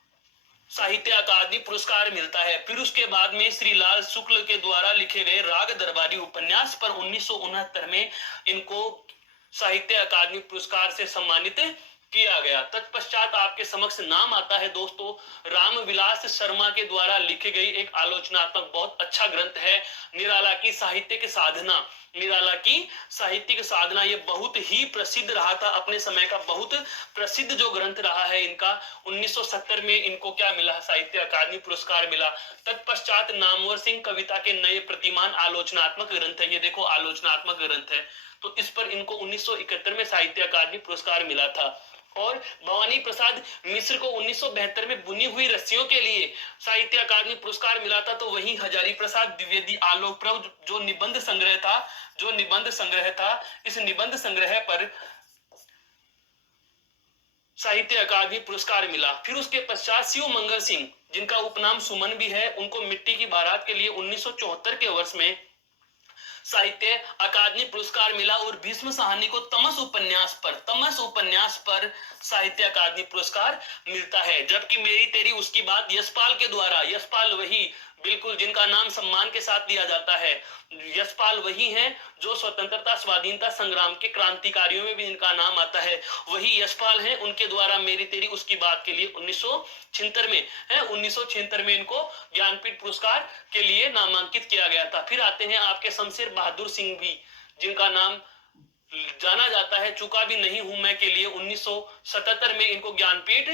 साहित्य अकादमी पुरस्कार मिलता है। फिर उसके बाद में श्री लाल शुक्ल के द्वारा लिखे गए राग दरबारी उपन्यास पर 1969 में इनको साहित्य अकादमी पुरस्कार से सम्मानित किया गया। तत्पश्चात आपके समक्ष नाम आता है दोस्तों रामविलास शर्मा के द्वारा लिखी गई एक आलोचनात्मक बहुत अच्छा ग्रंथ है निराला की साहित्यिक साधना। निराला की साहित्यिक साधना ये बहुत ही प्रसिद्ध रहा था, अपने समय का बहुत प्रसिद्ध जो ग्रंथ रहा है इनका। 1970 में इनको क्या मिला? साहित्य अकादमी पुरस्कार मिला। तत्पश्चात नामवर सिंह कविता के नए प्रतिमान आलोचनात्मक ग्रंथ है, ये देखो आलोचनात्मक ग्रंथ है, तो इस पर इनको 1971 में साहित्य अकादमी पुरस्कार मिला था। और भवानी प्रसाद मिश्र को 1972 में बुनी हुई रस्सियों के लिए साहित्य अकादमी पुरस्कार मिला था। तो वहीं हजारी प्रसाद द्विवेदी आलोक पर्व जो निबंध संग्रह था, इस निबंध संग्रह पर साहित्य अकादमी पुरस्कार मिला। फिर उसके पश्चात शिव मंगल सिंह, जिनका उपनाम सुमन भी है, उनको मिट्टी की बारात के लिए 1974 के वर्ष में साहित्य अकादमी पुरस्कार मिला। और भीष्म साहनी को तमस उपन्यास पर साहित्य अकादमी पुरस्कार मिलता है। जबकि मेरी तेरी उसकी बात यशपाल के द्वारा, यशपाल वही बिल्कुल जिनका नाम सम्मान के साथ लिया जाता है, यशपाल वही हैं जो स्वतंत्रता स्वाधीनता संग्राम के क्रांतिकारियों में भी इनका नाम आता है, वही यशपाल हैं। उनके द्वारा मेरी तेरी उसकी बात के लिए 1976 में इनको ज्ञानपीठ पुरस्कार के लिए नामांकित किया गया था। फिर आते हैं आपके शमशेर बहादुर सिंह भी, जिनका नाम जाना जाता है चुका भी नहीं हूं मैं के लिए 1977 में इनको ज्ञानपीठ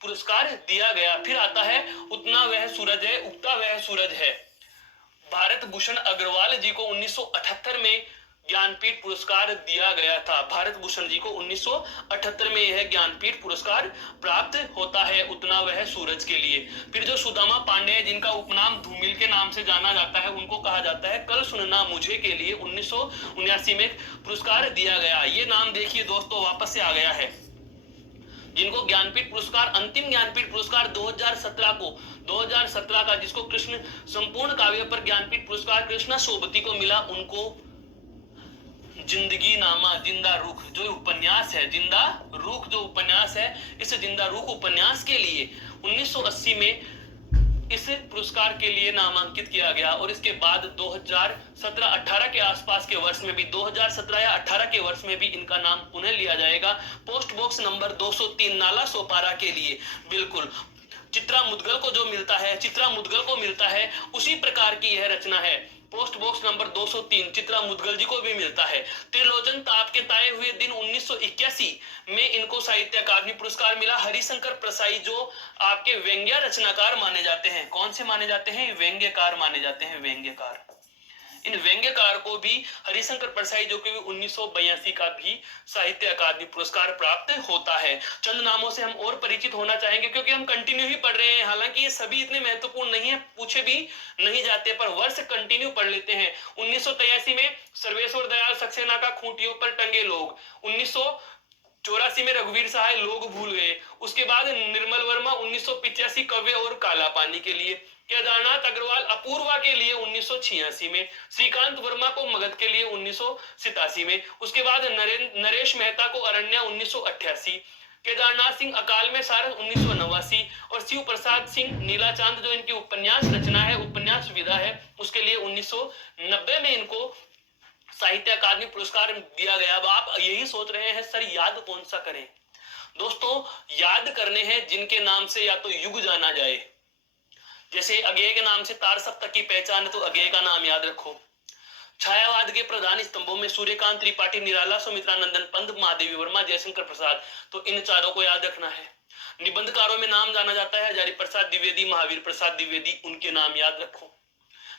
पुरस्कार दिया गया। फिर आता है उतना वह सूरज है उगता वह सूरज है, भारत भूषण अग्रवाल जी को 1978 में ज्ञानपीठ पुरस्कार दिया गया था। भारत भूषण जी को 1978 में यह ज्ञानपीठ पुरस्कार प्राप्त होता है उतना वह सूरज के लिए। फिर जो सुदामा पांडे जिनका उपनाम धूमिल के नाम से जाना जाता है, उनको कहा जाता है कल सुनना मुझे के लिए 1979 में पुरस्कार दिया गया। ये नाम देखिए दोस्तों वापस से आ गया है, जिनको ज्ञानपीठ पुरस्कार, अंतिम ज्ञानपीठ पुरस्कार 2017 का जिसको कृष्ण संपूर्ण काव्य पर ज्ञानपीठ पुरस्कार कृष्णा सोबती को मिला, उनको जिंदगी नामा जिंदा रूख जो उपन्यास है, जिंदा रूख जो उपन्यास है, इस जिंदा रूख उपन्यास के लिए 1980 में इस पुरस्कार के लिए नामांकित किया गया। और इसके बाद 2017-18 के आसपास के वर्ष में भी, 2017 या 18 के वर्ष में भी इनका नाम पुनः लिया जाएगा post box number 203 Nala Sopara के लिए। बिल्कुल चित्रा मुदगल को जो मिलता है, चित्रा मुदगल को मिलता है, उसी प्रकार की यह रचना है। Post box number 203 Chitra Mudgal ji को भी मिलता है। त्रिलोचन ताप के ताए हुए दिन 1981 में इनको साहित्य अकादमी पुरस्कार मिला। हरिशंकर प्रसाई जो आपके व्यंग्य रचनाकार माने जाते हैं, कौन से माने जाते हैं? व्यंग्यकार माने जाते हैं, व्यंग्यकार। इन व्यंग्यकार को भी हरिशंकर प्रसाई जो कि 1982 का भी साहित्य अकादमी पुरस्कार प्राप्त होता है। चंद नामों से हम और परिचित होना चाहेंगे क्योंकि हम कंटिन्यू ही पढ़ रहे हैं, हालांकि ये सभी इतने महत्वपूर्ण नहीं है, पूछे भी नहीं जाते, पर वर्ष कंटिन्यू पढ़ लेते हैं। 1983 में सर्वेश्वर दयाल सक्सेना का खूंटियों पर टंगे लोग, 1984 में रघुवीर सहाय लोग भूल गए, उसके बाद निर्मल वर्मा 1985 कव्य और काला पानी के लिए, केदारनाथ अग्रवाल अपूर्वा के लिए 1986 में, श्रीकांत वर्मा को मगध के लिए 1987 में, उसके बाद नरेश मेहता को अरण्या 1988, केदारनाथ सिंह अकाल में सारस 1989 और शिव प्रसाद सिंह नीलाचांद जो इनकी उपन्यास रचना है, उपन्यास विधा है, उसके लिए 1990 में इनको साहित्य अकादमी पुरस्कार दिया गया। अब आप यही सोच रहे हैं सर याद कौन सा करें? दोस्तों याद करने हैं जिनके नाम से या तो युग जाना जाए, जैसे अगेय के नाम से तार सप्तक की पहचान है तो अगेय का नाम याद रखो, छायावाद के प्रधान स्तंभों में सूर्यकांत त्रिपाठी, निराला, सुमित्रानंदन पंत, महादेवी वर्मा, जयशंकर प्रसाद, तो इन चारों को याद रखना है। निबंधकारों में नाम जाना जाता है हजारी प्रसाद द्विवेदी, महावीर प्रसाद द्विवेदी, उनके नाम याद रखो।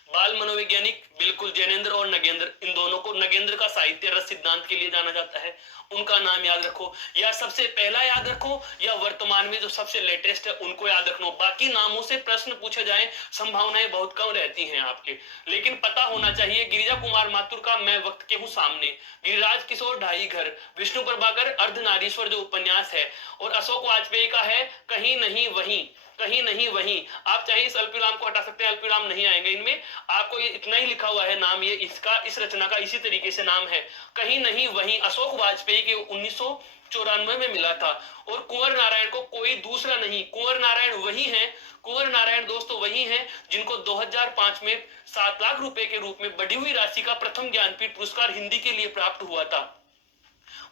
बाल मनोवैज्ञानिक बिल्कुल जैनेन्द्र और नगेंद्र, इन दोनों को, नगेंद्र का साहित्य रस सिद्धांत के लिए जाना जाता है, उनका नाम याद रखो। या सबसे पहला याद रखो या वर्तमान में जो सबसे लेटेस्ट है उनको याद रखो। बाकी नामों से प्रश्न पूछे जाए संभावनाएं बहुत कम रहती हैं आपके, लेकिन पता होना चाहिए। गिरिजा कुमार माथुर का मैं वक्त के हूँ सामने, गिरिराज किशोर ढाई घर, विष्णु प्रभाकर अर्धनारीश्वर जो उपन्यास है, और अशोक वाजपेयी का है कहीं नहीं वहीं, कहीं नहीं वहीं। आप चाहे इस अल्पविराम को हटा सकते हैं, अल्पविराम नहीं आएंगे इनमें, आपको ये इतना ही लिखा हुआ है नाम, ये इसका, इस रचना का इसी तरीके से नाम है, कहीं नहीं वहीं। अशोक वाजपेयी के 1994 में मिला था। और कुंवर नारायण को कोई दूसरा नहीं, कुंवर नारायण वही है, कुंवर नारायण दोस्तों वही हैं जिनको 2005 में 7 लाख रुपए के रूप में बढ़ी हुई राशि का प्रथम ज्ञानपीठ पुरस्कार हिंदी के लिए प्राप्त हुआ था।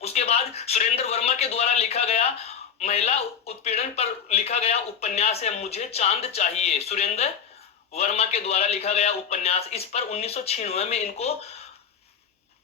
उसके बाद सुरेंद्र वर्मा के द्वारा लिखा गया महिला उत्पीड़न पर लिखा गया उपन्यास है मुझे चांद चाहिए, सुरेंद्र वर्मा के द्वारा लिखा गया उपन्यास, इस पर 1996 में इनको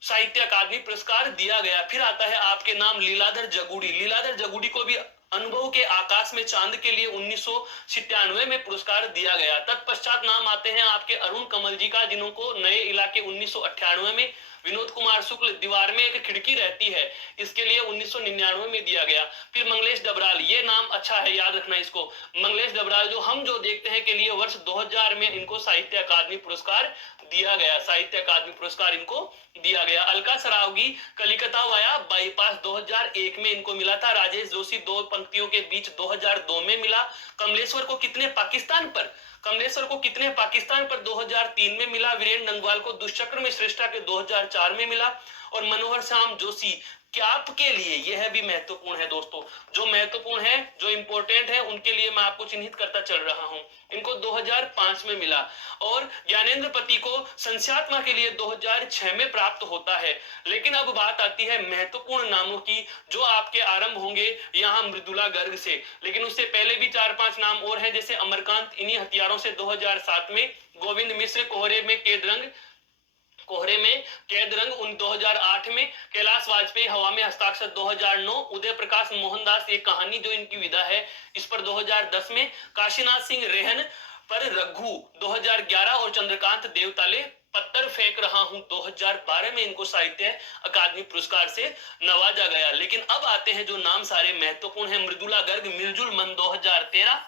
साहित्य अकादमी पुरस्कार दिया गया। फिर आता है आपके नाम लीलाधर जगुड़ी, लीलाधर जगुड़ी को भी अनुभव के आकाश में चांद के लिए 1997 में पुरस्कार दिया गया। तत्पश्चात नाम आते हैं आपके अरुण कमल जी का, जिनको नए इलाके 1998 में, विनोद कुमार शुक्ल दीवार में एक खिड़की रहती है, इसके लिए 1999 में दिया गया। फिर मंगलेश डबराल, ये नाम अच्छा है याद रखना इसको, मंगलेश डबराल जो हम जो देखते हैं के लिए वर्ष 2000 में इनको साहित्य अकादमी पुरस्कार दिया गया, साहित्य अकादमी पुरस्कार इनको दिया गया। अलका सरावगी कलिकता वाया बाईपास 2001 में इनको मिला था। राजेश जोशी दो पंक्तियों के बीच 2002 में मिला। कमलेश्वर को कितने पाकिस्तान पर, कमलेश्वर को कितने पाकिस्तान पर 2003 में मिला। वीरेंद्र नंगवाल को दुष्चक्र में श्रेष्ठा के 2004 में मिला। और मनोहर श्याम जोशी कैप के लिए, यह भी महत्वपूर्ण है दोस्तों, जो महत्वपूर्ण है, जो इंपॉर्टेंट है, उनके लिए मैं आपको चिन्हित करता चल रहा हूं, इनको 2005 में मिला। और ज्ञानेंद्र पति को संस्यात्मा के लिए 2006 में प्राप्त होता है। लेकिन अब बात आती है महत्वपूर्ण नामों की, जो आपके आरंभ होंगे यहाँ मृदुला गर्ग से, लेकिन उससे पहले भी 4-5 नाम और हैं, जैसे अमरकांत इन्हीं हथियारों से 2007 में, गोविंद मिश्र कोहरे में कैद रंग, कोहरे में कैद रंग 2008 में, कैलाश वाजपेयी हवा में हस्ताक्षर 2009, उदय प्रकाश मोहनदास एक कहानी जो इनकी विदा है इस पर 2010 में, काशीनाथ सिंह रेहन पर रघु 2011 और चंद्रकांत देवताले पत्थर फेंक रहा हूं 2012 में इनको साहित्य अकादमी पुरस्कार से नवाजा गया। लेकिन अब आते हैं जो नाम सारे महत्वपूर्ण है। मृदुला गर्ग मिलजुल मन 2013,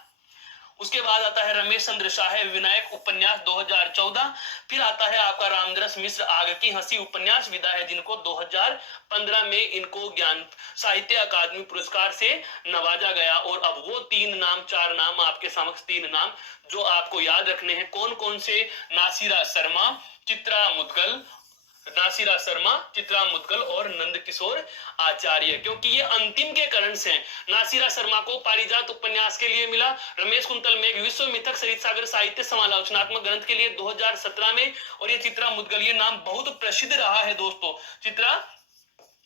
उसके बाद आता है रमेश चंद्र शाह विनायक उपन्यास 2014, फिर आता है आपका रामदरस मिश्र आग की हंसी उपन्यास विदा है, जिनको 2015 में इनको ज्ञान साहित्य अकादमी पुरस्कार से नवाजा गया। और अब वो 4 नाम आपके समक्ष, 3 नाम जो आपको याद रखने हैं। कौन कौन से? नासिरा शर्मा, चित्रा मुदगल, नासिरा शर्मा, चित्रा मुदगल और नंद किशोर आचार्य, क्योंकि ये अंतिम के करंट्स हैं। नासिरा शर्मा को पारिजात उपन्यास के लिए मिला, रमेश कुंतल में विश्व मिथक सरित सागर साहित्य समालोचनात्मक ग्रंथ के लिए 2017 में, और ये चित्रा मुदगल, ये नाम बहुत प्रसिद्ध रहा है दोस्तों। चित्रा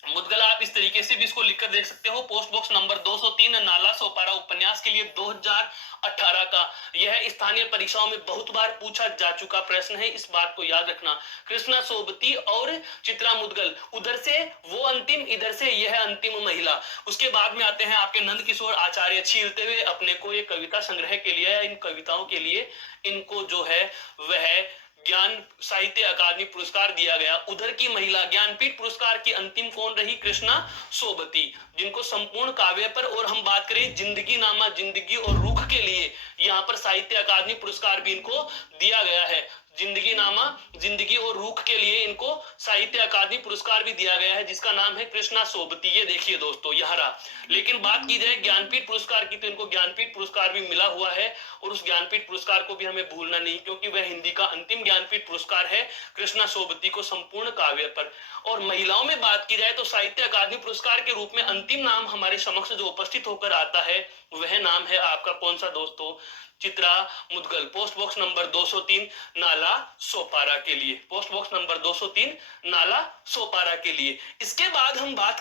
मुदगल आप इस तरीके से भी इसको लिखकर देख सकते हो, post box number 203 Nala Sopara उपन्यास के लिए 2018 का। यह स्थानीय परीक्षाओं में बहुत बार पूछा जा चुका प्रश्न है, इस बात को याद रखना। कृष्णा सोबती और चित्रा मुदगल, उधर से वो अंतिम, इधर से यह अंतिम महिला। उसके बाद में आते हैं आपके नंद किशोर आचार्य, छीलते हुए अपने को ये कविता संग्रह के लिए, इन कविताओं के लिए इनको जो है वह ज्ञान साहित्य अकादमी पुरस्कार दिया गया। उधर की महिला ज्ञानपीठ पुरस्कार की अंतिम कौन रही? कृष्णा सोबती, जिनको संपूर्ण काव्य पर, और हम बात करें जिंदगी नामा, जिंदगी और रुख के लिए, यहाँ पर साहित्य अकादमी पुरस्कार भी इनको दिया गया है। जिंदगी नामा, जिंदगी और रुख के लिए इनको साहित्य अकादमी पुरस्कार भी दिया गया है, जिसका नाम है कृष्णा सोबती। ये देखिए दोस्तों यहाँ रहा। लेकिन बात की जाए ज्ञानपीठ पुरस्कार की, तो इनको ज्ञानपीठ पुरस्कार भी मिला हुआ है, और उस ज्ञानपीठ पुरस्कार को भी हमें भूलना नहीं, क्योंकि वह हिंदी का अंतिम ज्ञानपीठ पुरस्कार है कृष्णा सोबती को संपूर्ण काव्य पर। और महिलाओं में बात की जाए तो साहित्य अकादमी पुरस्कार के रूप में अंतिम नाम हमारे समक्ष जो उपस्थित होकर आता है वह नाम है आपका कौन सा दोस्तों? Chitra Mudgal, post box number 203 Nala Sopara के लिए, post box number 203 Nala Sopara के लिए। इसके बाद हम बात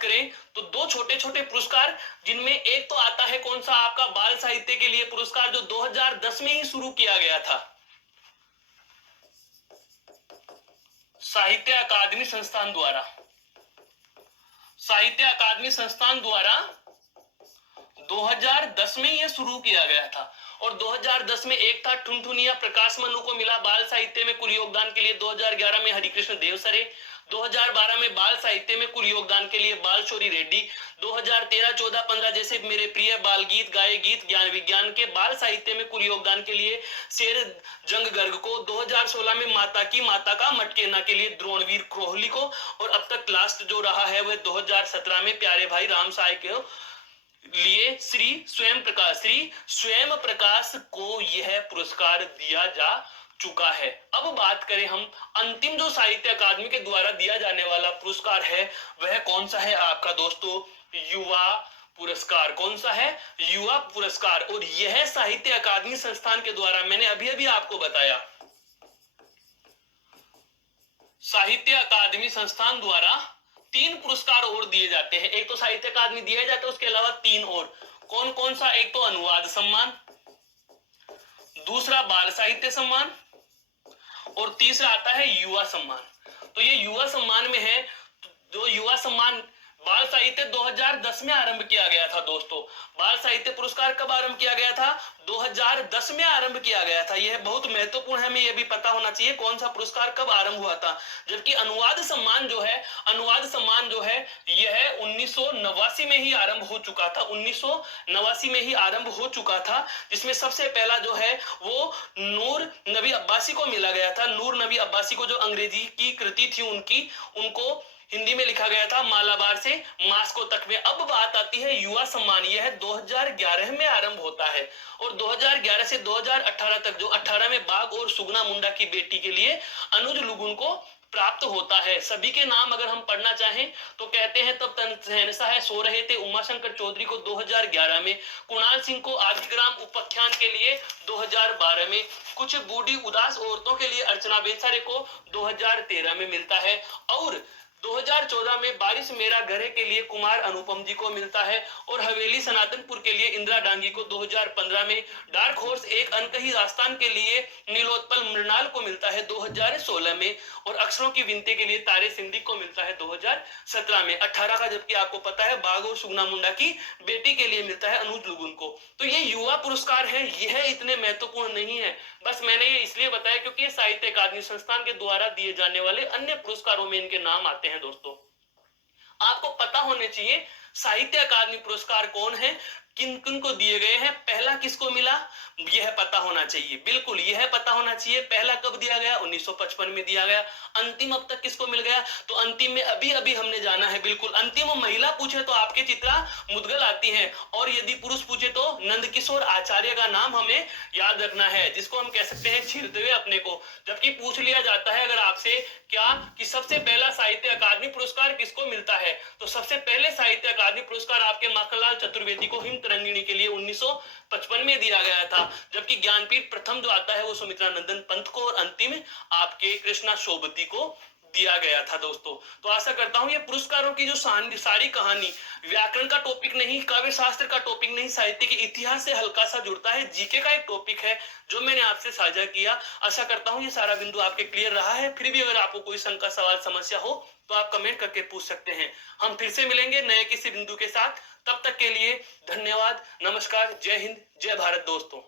करें तो 2 छोटे छोटे पुरस्कार, जिनमें एक तो आता है कौन सा? आपका बाल साहित्य के लिए पुरस्कार, जो 2010 में ही शुरू किया गया था। साहित्य अकादमी संस्थान द्वारा, साहित्य अकादमी संस्थान द्वारा 2010 में यह शुरू किया गया था। और 2010 में एक था ठुनठुनिया, प्रकाश मनु को मिला बाल साहित्य में कुल योगदान के लिए 2011 में हरिकृष्ण देवसरे, 2012 में बाल साहित्य में कुल योगदान के लिए बालशोरी रेड्डी, 2013, 14, 15 जैसे मेरे प्रिय बाल गीत, गाए गीत, ज्ञान विज्ञान के बाल साहित्य में कुल योगदान के लिए शेर जंग गर्ग को, 2016 में माता की माता का मटकेना के लिए द्रोणवीर क्रोहली को, और अब तक लास्ट जो रहा है वह 2017 में प्यारे भाई राम साय के लिए श्री स्वयं प्रकाश को यह पुरस्कार दिया जा चुका है। अब बात करें हम अंतिम जो साहित्य अकादमी के द्वारा दिया जाने वाला पुरस्कार है वह कौन सा है आपका दोस्तों, युवा पुरस्कार। कौन सा है? युवा पुरस्कार। और यह साहित्य अकादमी संस्थान के द्वारा, मैंने अभी अभी आपको बताया, साहित्य अकादमी संस्थान द्वारा 3 पुरस्कार और दिए जाते हैं। एक तो साहित्य अकादमी दिया जाता है, उसके अलावा 3 और। कौन कौन सा? एक तो अनुवाद सम्मान, दूसरा बाल साहित्य सम्मान, और तीसरा आता है युवा सम्मान। तो ये युवा सम्मान में है, जो युवा सम्मान बाल साहित्य 2010 में आरंभ किया गया था दोस्तों। बाल साहित्य पुरस्कार कब आरंभ किया गया था? 2010 में आरंभ किया गया था। यह बहुत महत्वपूर्ण है, हमें यह भी पता होना चाहिए कौन सा पुरस्कार कब आरंभ हुआ था। जबकि अनुवाद सम्मान जो है यह 1989 में ही आरंभ हो चुका था। 1989 में ही आरंभ हो चुका था, जिसमें सबसे पहला जो है वो नूर नबी अब्बासी को मिला गया था। नूर नबी अब्बासी को, जो अंग्रेजी की कृति थी उनको हिंदी में लिखा गया था मालाबार से मास्को तक में। अब बात आती है युवा सम्मान। यह 2011 में आरंभ होता है और 2011 से 2018 तक, जो 18 में बाघ और सुगना मुंडा की बेटी के लिए अनुज लुगुन को प्राप्त होता है। सभी के नाम अगर हम पढ़ना चाहें तो कहते हैं तब तन सहनसा है सो रहे थे, उमाशंकर चौधरी को 2011 में, कुणाल सिंह को आदिग्राम उपाख्यान के लिए 2012 में, कुछ बूढ़ी उदास औरतों के लिए अर्चना बेचारे को 2013 में मिलता है, और 2014 में बारिश मेरा घरे के लिए कुमार अनुपम जी को मिलता है, और हवेली सनातनपुर के लिए इंदिरा डांगी को 2015 में, डार्क हॉर्स एक अनकही दास्तान के लिए नीलोत्पल मृणाल को मिलता है 2016 में, और अक्षरों की विनती के लिए तारे सिंधी को मिलता है 2017 में। 18 का जबकि आपको पता है बाघ और सुगना मुंडा की बेटी के लिए मिलता है अनुज लुगुन को। तो ये युवा पुरस्कार है, यह इतने महत्वपूर्ण नहीं है, बस मैंने ये इसलिए बताया क्योंकि ये साहित्य अकादमी संस्थान के द्वारा दिए जाने वाले अन्य पुरस्कारों में इनके नाम आते हैं। दोस्तों आपको पता होने चाहिए साहित्य अकादमी पुरस्कार कौन है, किन किन को दिए गए हैं, पहला किसको मिला, यह पता होना चाहिए। बिल्कुल यह पता होना चाहिए। पहला कब दिया गया? 1955 में दिया गया। अंतिम अब तक किसको मिल गया? तो अंतिम में अभी अभी हमने जाना है। बिल्कुल अंतिम महिला पूछे तो आपके चित्रा मुदगल आती है, और यदि पुरुष पूछे तो नंदकिशोर आचार्य का नाम हमें याद रखना है, जिसको हम कह सकते हैं छीलते हुए अपने को। जबकि पूछ लिया जाता है अगर आपसे क्या कि सबसे पहला साहित्य अकादमी पुरस्कार किसको मिलता है, तो सबसे पहले साहित्य अकादमी पुरस्कार आपके माखनलाल चतुर्वेदी को हिम तरंगिणी के लिए 1955 में दिया गया था। जबकि ज्ञानपीठ प्रथम जो आता है वो सुमित्रा नंदन पंत को, और अंतिम आपके कृष्णा शोभती को दिया गया था। दोस्तों तो आशा करता हूं ये पुरस्कारों की जो सारी कहानी व्याकरण का टॉपिक नहीं, काव्य शास्त्र का टॉपिक नहीं, साहित्य के इतिहास से हल्का सा जुड़ता है, जीके का एक टॉपिक है जो मैंने आपसे साझा किया। आशा करता हूं ये सारा बिंदु आपके क्लियर रहा है। फिर भी अगर आपको कोई शंका, सवाल, समस्या हो तो आप कमेंट करके पूछ सकते हैं। हम फिर से मिलेंगे नए किसी बिंदु के साथ। तब तक के लिए धन्यवाद, नमस्कार, जय हिंद, जय भारत दोस्तों।